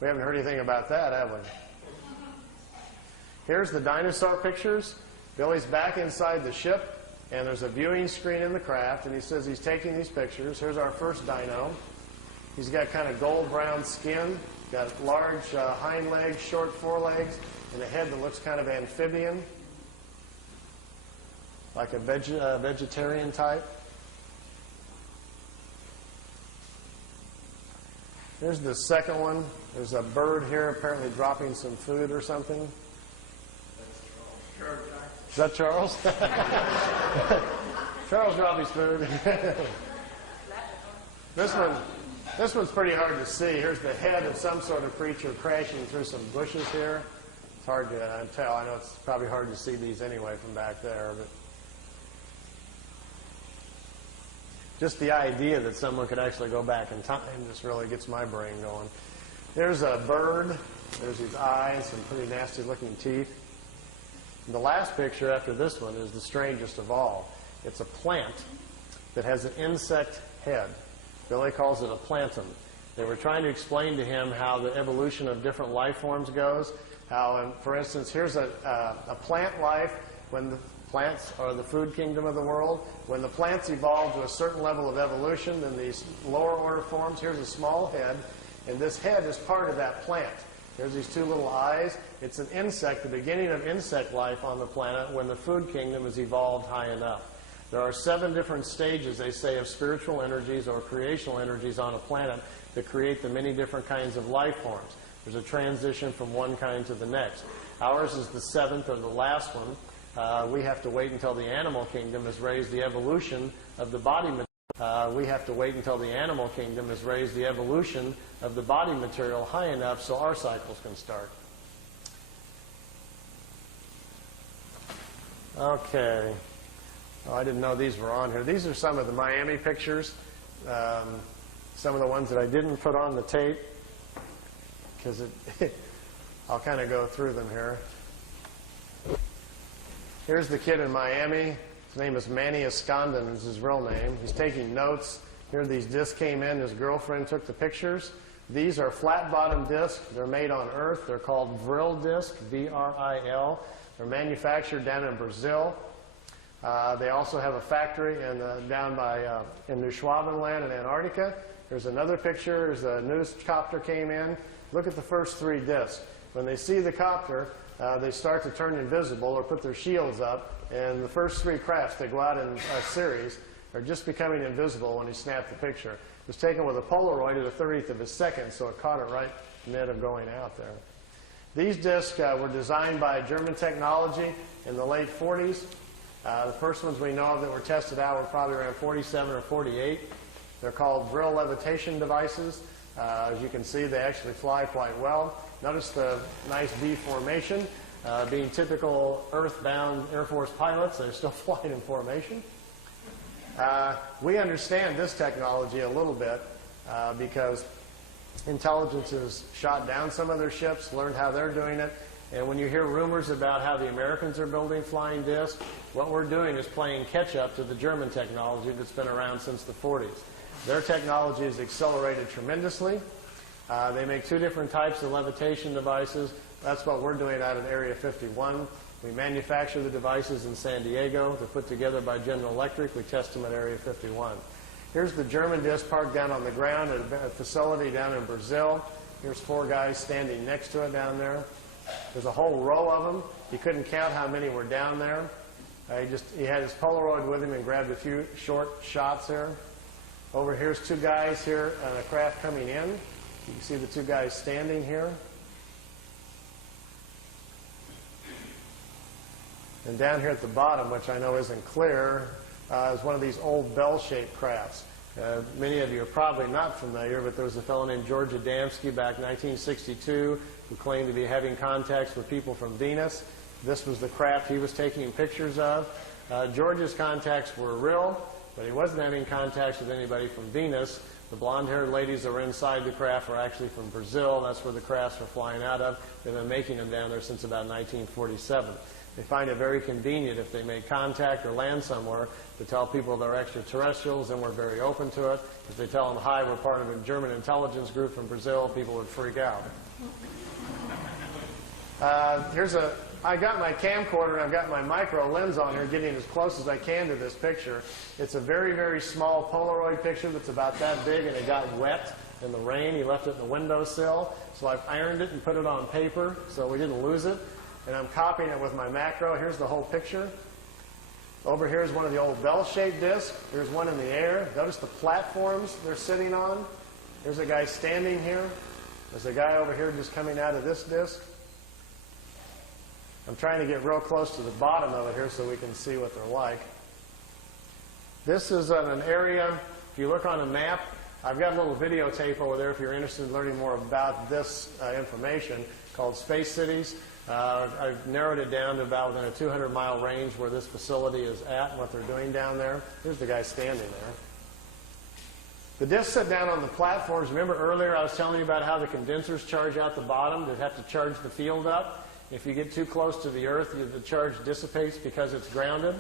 We haven't heard anything about that, have we? Here's the dinosaur pictures. Billy's back inside the ship, and there's a viewing screen in the craft, and he says he's taking these pictures. Here's our first dino. He's got kind of gold-brown skin, got large hind legs, short forelegs, and a head that looks kind of amphibian, like a vegetarian type. Here's the second one. There's a bird here apparently dropping some food or something. Is that Charles? Charles dropped his food. This one's pretty hard to see. Here's the head of some sort of creature crashing through some bushes here. It's hard to tell. I know it's probably hard to see these anyway from back there, but just the idea that someone could actually go back in time just really gets my brain going. There's a bird. There's his eyes, some pretty nasty looking teeth. And the last picture after this one is the strangest of all. It's a plant that has an insect head. Billy calls it a plantum. They were trying to explain to him how the evolution of different life forms goes. How, for instance, here's a plant life when the plants are the food kingdom of the world. When the plants evolve to a certain level of evolution, then these lower order forms, here's a small head, and this head is part of that plant. There's these 2 little eyes. It's an insect, the beginning of insect life on the planet when the food kingdom has evolved high enough. There are 7 different stages, they say, of spiritual energies or creational energies on a planet that create the many different kinds of life forms. There's a transition from one kind to the next. Ours is the 7th or the last one. We have to wait until the animal kingdom has raised the evolution of the body material. We have to wait until the animal kingdom has raised the evolution of the body material high enough so our cycles can start. Okay. Oh, I didn't know these were on here. These are some of the Miami pictures. Some of the ones that I didn't put on the tape because I'll kind of go through them here. Here's the kid in Miami. His name is Manny Escondon is his real name. He's taking notes. Here these discs came in. His girlfriend took the pictures. These are flat-bottom discs. They're made on Earth. They're called Vril discs, V-R-I-L. They're manufactured down in Brazil. They also have a factory down in New Schwabenland in Antarctica. There's another picture. There's a news copter came in. Look at the first 3 discs. When they see the copter, they start to turn invisible or put their shields up. And the first 3 crafts, they go out in a series, are just becoming invisible when he snapped the picture. It was taken with a Polaroid at a 30th of a second, so it caught it right in the net of going out there. These discs were designed by German technology in the late 40s. The first ones we know of that were tested out were probably around 47 or 48. They're called Vril levitation devices. As you can see, they actually fly quite well. Notice the nice V formation. Being typical earthbound Air Force pilots, they're still flying in formation. We understand this technology a little bit because intelligence has shot down some of their ships, learned how they're doing it. And when you hear rumors about how the Americans are building flying discs, what we're doing is playing catch-up to the German technology that's been around since the 40s. Their technology has accelerated tremendously. They make 2 different types of levitation devices. That's what we're doing out at Area 51. We manufacture the devices in San Diego. They're put together by General Electric. We test them at Area 51. Here's the German disc parked down on the ground at a facility down in Brazil. Here's 4 guys standing next to it down there. There's a whole row of them. He couldn't count how many were down there. He had his Polaroid with him and grabbed a few short shots there. Over here's 2 guys here on a craft coming in. You can see the two guys standing here. And down here at the bottom, which I know isn't clear, is one of these old bell-shaped crafts. Many of you are probably not familiar, but there was a fellow named George Adamski back in 1962 who claimed to be having contacts with people from Venus. This was the craft he was taking pictures of. George's contacts were real, but he wasn't having contacts with anybody from Venus. The blonde-haired ladies that were inside the craft were actually from Brazil. That's where the crafts were flying out of. They've been making them down there since about 1947. They find it very convenient if they make contact or land somewhere to tell people they're extraterrestrials, and we're very open to it. If they tell them, hi, we're part of a German intelligence group from Brazil, people would freak out. I got my camcorder and I've got my micro lens on here, getting as close as I can to this picture. It's a very, very small Polaroid picture that's about that big, and it got wet in the rain. He left it in the windowsill, so I've ironed it and put it on paper so we didn't lose it. And I'm copying it with my macro. Here's the whole picture. Over here is one of the old bell-shaped discs. Here's one in the air. Notice the platforms they're sitting on. There's a guy standing here. There's a guy over here just coming out of this disc. I'm trying to get real close to the bottom of it here so we can see what they're like. This is an area, if you look on a map, I've got a little videotape over there if you're interested in learning more about this information, called Space Cities. I've narrowed it down to about within a 200-mile range where this facility is at and what they're doing down there. Here's the guy standing there. The discs sit down on the platforms. Remember earlier I was telling you about how the condensers charge out the bottom? They have to charge the field up. If you get too close to the Earth, the charge dissipates because it's grounded.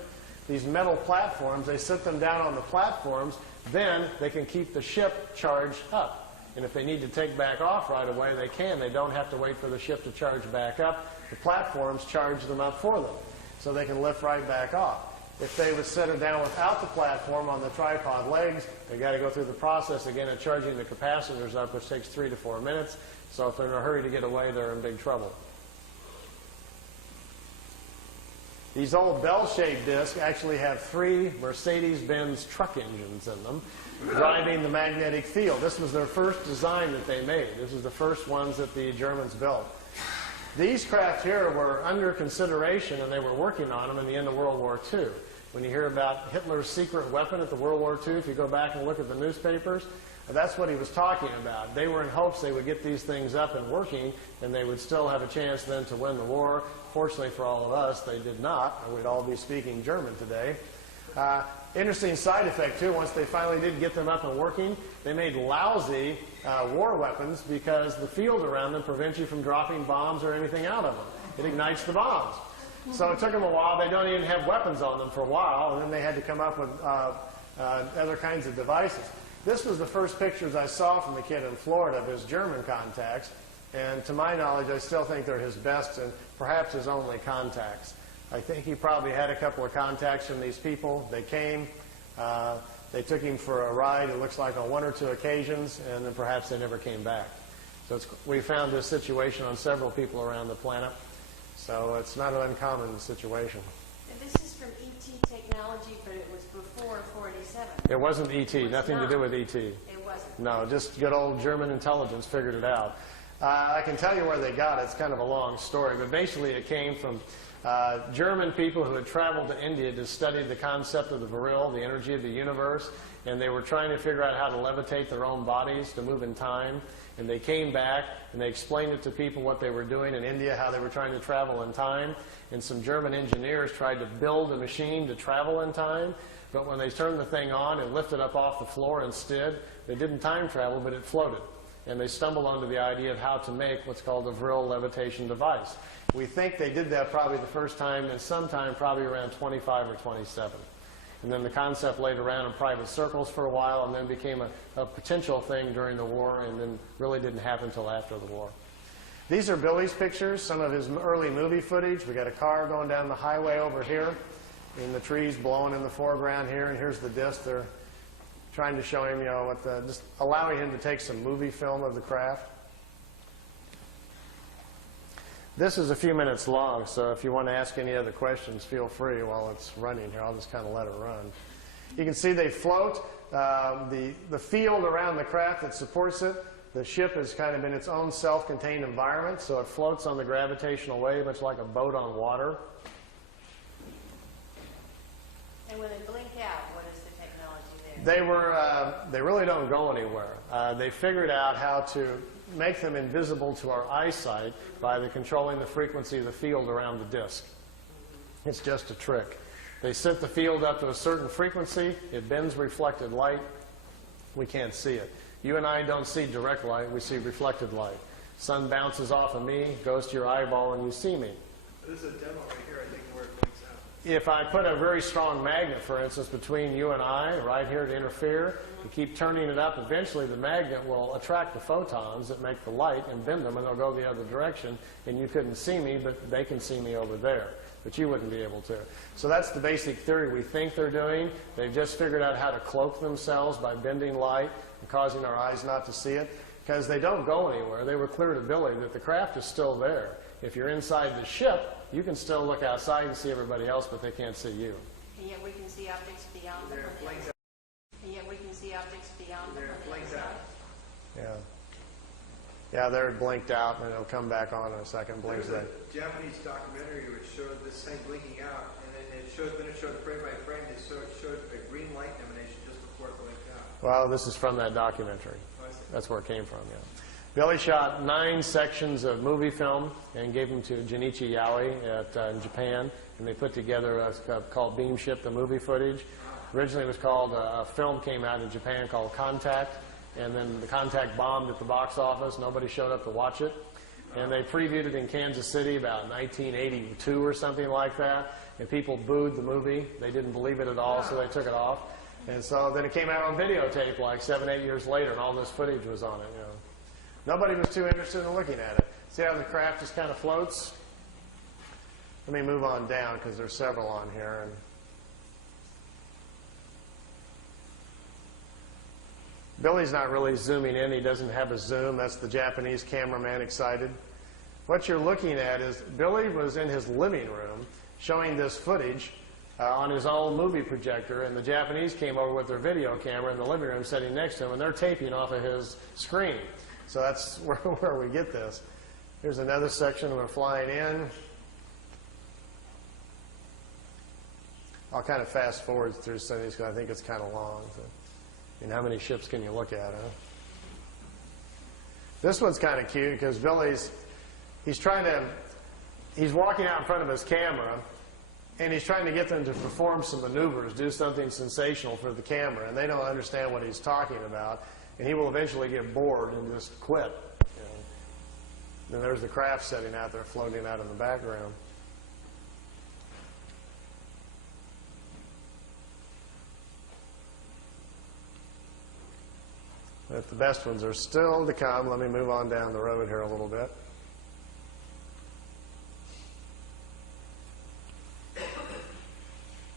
These metal platforms, they sit them down on the platforms. Then they can keep the ship charged up. And if they need to take back off right away, they can. They don't have to wait for the ship to charge back up. The platforms charge them up for them, so they can lift right back off. If they would set it down without the platform on the tripod legs, they've got to go through the process again of charging the capacitors up, which takes 3 to 4 minutes. So if they're in a hurry to get away, they're in big trouble. These old bell-shaped discs actually have 3 Mercedes-Benz truck engines in them, driving the magnetic field. This was their first design that they made. This was the first ones that the Germans built. These craft here were under consideration, and they were working on them in the end of World War II. When you hear about Hitler's secret weapon at the World War II, if you go back and look at the newspapers, that's what he was talking about. They were in hopes they would get these things up and working, and they would still have a chance then to win the war. Fortunately for all of us, they did not, or we'd all be speaking German today. Interesting side effect, too, once they finally did get them up and working, they made lousy war weapons because the field around them prevents you from dropping bombs or anything out of them. It ignites the bombs. So it took them a while. They don't even have weapons on them for a while, and then they had to come up with other kinds of devices. This was the first pictures I saw from the kid in Florida of his German contacts, and to my knowledge, I still think they're his best and perhaps his only contacts. I think he probably had a couple of contacts from these people. They came, they took him for a ride, it looks like on 1 or 2 occasions, and then perhaps they never came back. So we found this situation on several people around the planet, so it's not an uncommon situation. And this is from ET technology, but it was before 47. It wasn't ET, nothing to do with ET. It wasn't. No, just good old German intelligence figured it out. I can tell you where they got it. It's kind of a long story, but basically it came from German people who had traveled to India to study the concept of the Vril, the energy of the universe, and they were trying to figure out how to levitate their own bodies to move in time. And they came back and they explained it to people what they were doing in India, how they were trying to travel in time. And some German engineers tried to build a machine to travel in time, but when they turned the thing on and lifted up off the floor instead, they didn't time travel, but it floated. And they stumbled onto the idea of how to make what's called a Vril levitation device. We think they did that probably the first time and sometime probably around 25 or 27. And then the concept laid around in private circles for a while and then became a potential thing during the war and then really didn't happen until after the war. These are Billy's pictures, some of his early movie footage. We got a car going down the highway over here and the trees blowing in the foreground here, and here's the disc. They're trying to show him, you know, just allowing him to take some movie film of the craft. This is a few minutes long, so if you want to ask any other questions, feel free while it's running here. I'll just kind of let it run. You can see they float. The field around the craft that supports it The ship is kind of in its own self-contained environment, so it floats on the gravitational wave, much like a boat on water. And when they blink out, what is the technology there? They really don't go anywhere. They figured out how to make them invisible to our eyesight by controlling the frequency of the field around the disk. It's just a trick. They set the field up to a certain frequency. It bends reflected light. We can't see it. You and I don't see direct light. We see reflected light. Sun bounces off of me, goes to your eyeball, and you see me. This is a demo right here, I think, where it blinks out. If I put a very strong magnet, for instance, between you and I, right here to interfere, you keep turning it up, eventually the magnet will attract the photons that make the light and bend them, and they'll go the other direction, and you couldn't see me, but they can see me over there. But you wouldn't be able to. So that's the basic theory we think they're doing. They've just figured out how to cloak themselves by bending light and causing our eyes not to see it, because they don't go anywhere. They were clear to Billy that the craft is still there. If you're inside the ship, you can still look outside and see everybody else, but they can't see you. And yet we can see objects beyond them. And yet we can see objects beyond them. Yeah. Yeah, they're blinked out, and it'll come back on in a second. Blinks There's in. a Japanese documentary which showed this thing blinking out, and then it showed frame by frame. It showed a green light emanation just before it blinked out. Well, this is from that documentary. Oh, I see. That's where it came from, yeah. Billy shot 9 sections of movie film and gave them to Junichi Yaoi in Japan, and they put together called Beam Ship, the movie footage. Originally it was called, a film came out in Japan called Contact, and then the Contact bombed at the box office. Nobody showed up to watch it. And they previewed it in Kansas City about 1982 or something like that, and people booed the movie. They didn't believe it at all, so they took it off. And so then it came out on videotape like 7, 8 years later, and all this footage was on it. You know. Nobody was too interested in looking at it. See how the craft just kind of floats? Let me move on down because there's several on here. And Billy's not really zooming in. He doesn't have a zoom. That's the Japanese cameraman excited. What you're looking at is Billy was in his living room showing this footage on his own movie projector, and the Japanese came over with their video camera in the living room sitting next to him, and they're taping off of his screen. So that's where we get this. Here's another section where we're flying in. I'll kind of fast forward through some of these because I think it's kind of long. So. I mean, how many ships can you look at, huh? This one's kind of cute because he's walking out in front of his camera, and he's trying to get them to perform some maneuvers, do something sensational for the camera, and they don't understand what he's talking about, and he will eventually get bored and just quit. You know. Then there's the craft sitting out there floating out in the background. But the best ones are still to come. Let me move on down the road here a little bit.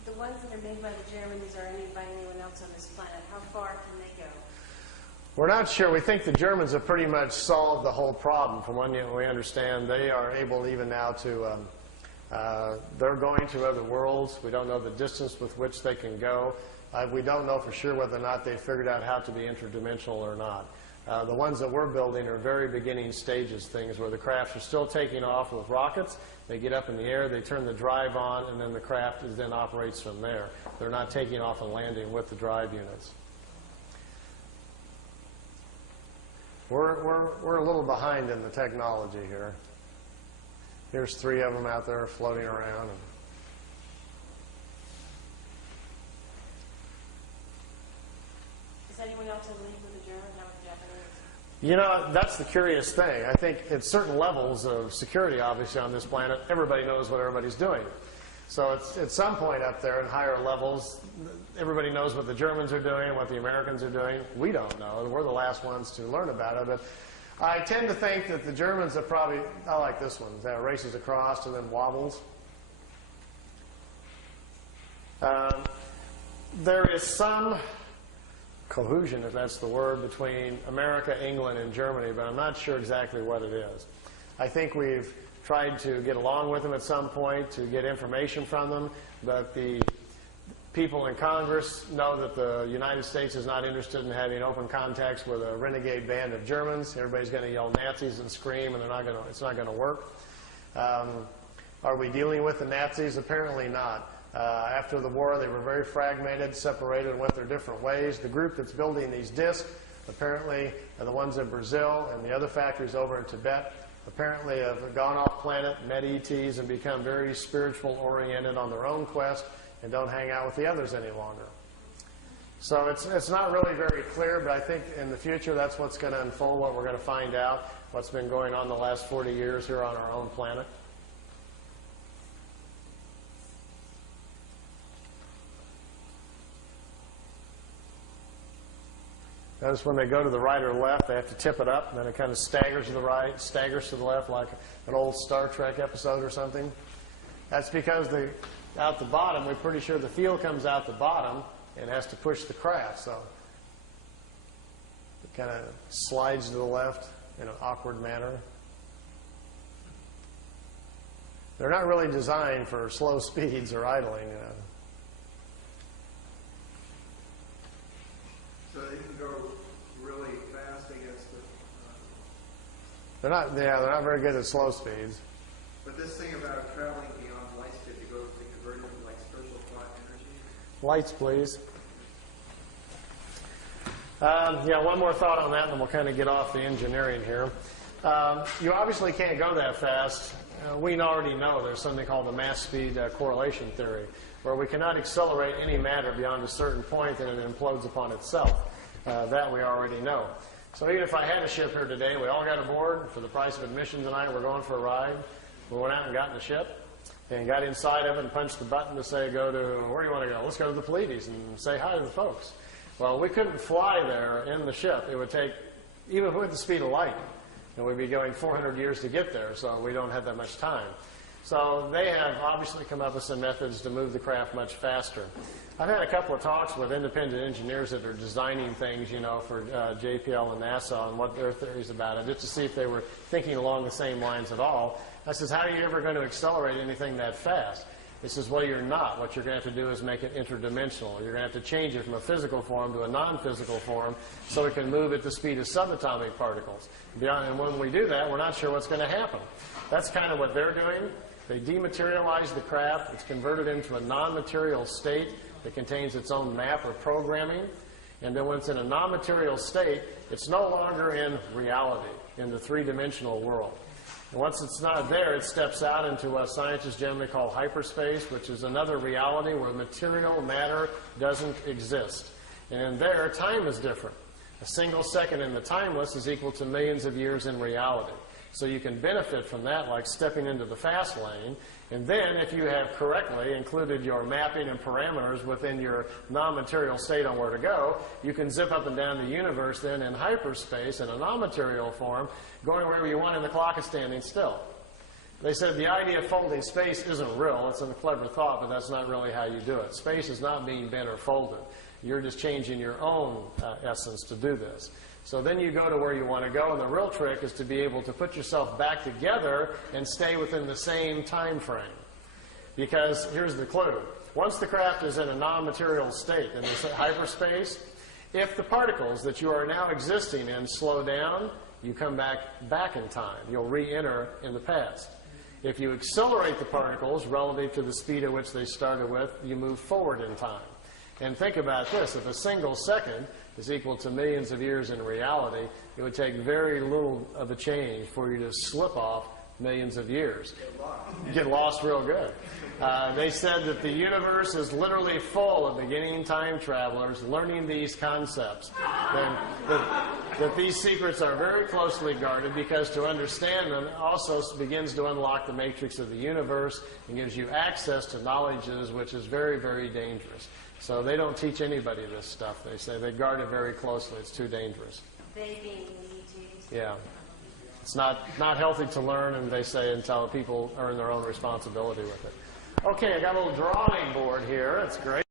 The ones that are made by the Germans or by anyone else on this planet, how far can they go? We're not sure. We think the Germans have pretty much solved the whole problem. From what we understand, they are able even now to, they're going to other worlds. We don't know the distance with which they can go. We don't know for sure whether or not they've figured out how to be interdimensional or not. The ones that we're building are very beginning stages things where the crafts are still taking off with rockets. They get up in the air, they turn the drive on, and then the craft then operates from there. They're not taking off and landing with the drive units. We're a little behind in the technology here. Here's 3 of them out there floating around. Is anyone else in league with the Germans, not with the Japanese? You know, that's the curious thing. I think at certain levels of security, obviously, on this planet, everybody knows what everybody's doing. So it's at some point up there in higher levels, everybody knows what the Germans are doing, what the Americans are doing. We don't know. We're the last ones to learn about it. But I tend to think that the Germans have probably, I like this one, that races across and then wobbles. There is some cohesion, if that's the word, between America, England, and Germany, but I'm not sure exactly what it is. I think we've tried to get along with them at some point to get information from them, but the people in Congress know that the United States is not interested in having open contacts with a renegade band of Germans. Everybody's going to yell Nazis and scream, and it's not going to work. Are we dealing with the Nazis? Apparently not. After the war, they were very fragmented, separated, and went their different ways. The group that's building these discs apparently are the ones in Brazil, and the other factories over in Tibet apparently have gone off planet, met ETs, and become very spiritual-oriented on their own quest and don't hang out with the others any longer. So it's not really very clear, but I think in the future that's what's going to unfold, what we're going to find out, what's been going on the last 40 years here on our own planet. Notice when they go to the right or left, they have to tip it up, and then it kind of staggers to the right, staggers to the left, like an old Star Trek episode or something. That's because out the bottom, we're pretty sure the field comes out the bottom and has to push the craft, so it kind of slides to the left in an awkward manner. They're not really designed for slow speeds or idling, you know. So they can go really fast against the... They're not very good at slow speeds. But this thing about traveling beyond light speed, to convert it into like spiritual thought energy? Lights, please. Yeah, one more thought on that, and then we'll kind of get off the engineering here. You obviously can't go that fast. We already know there's something called the mass speed correlation theory, where we cannot accelerate any matter beyond a certain point and it implodes upon itself. That we already know. So even if I had a ship here today, we all got aboard for the price of admission tonight, we're going for a ride. We went out and got in the ship and got inside of it and punched the button to say, go to, where do you want to go? Let's go to the Pleiades and say hi to the folks. Well, we couldn't fly there in the ship. It would take, even with the speed of light, and we'd be going 400 years to get there, so we don't have that much time. So they have obviously come up with some methods to move the craft much faster. I've had a couple of talks with independent engineers that are designing things, you know, for JPL and NASA and what their theories about it, just to see if they were thinking along the same lines at all. I says, how are you ever going to accelerate anything that fast? He says, well, you're not. What you're going to have to do is make it interdimensional. You're going to have to change it from a physical form to a non-physical form so it can move at the speed of subatomic particles. And when we do that, we're not sure what's going to happen. That's kind of what they're doing. They dematerialize the craft. It's converted into a non-material state that contains its own map or programming. And then when it's in a non-material state, it's no longer in reality, in the three-dimensional world. And once it's not there, it steps out into what scientists generally call hyperspace, which is another reality where material matter doesn't exist. And there, time is different. A single second in the timeless is equal to millions of years in reality. So you can benefit from that, like stepping into the fast lane. And then, if you have correctly included your mapping and parameters within your non-material state on where to go, you can zip up and down the universe then in hyperspace in a non-material form, going wherever you want, and the clock is standing still. They said the idea of folding space isn't real. It's a clever thought, but that's not really how you do it. Space is not being bent or folded. You're just changing your own essence to do this. So then you go to where you want to go, and the real trick is to be able to put yourself back together and stay within the same time frame. Because here's the clue. Once the craft is in a non-material state in this hyperspace, if the particles that you are now existing in slow down, you come back in time. You'll re-enter in the past. If you accelerate the particles relative to the speed at which they started with, you move forward in time. And think about this. If a single second is equal to millions of years in reality, it would take very little of a change for you to slip off millions of years. You get lost real good. They said that the universe is literally full of beginning time travelers learning these concepts. That these secrets are very closely guarded because to understand them also begins to unlock the matrix of the universe and gives you access to knowledges which is very, very dangerous. So they don't teach anybody this stuff. They say they guard it very closely. It's too dangerous. They being the ETs. Yeah. It's not healthy to learn, and they say, until people earn their own responsibility with it. Okay, I got a little drawing board here. It's great.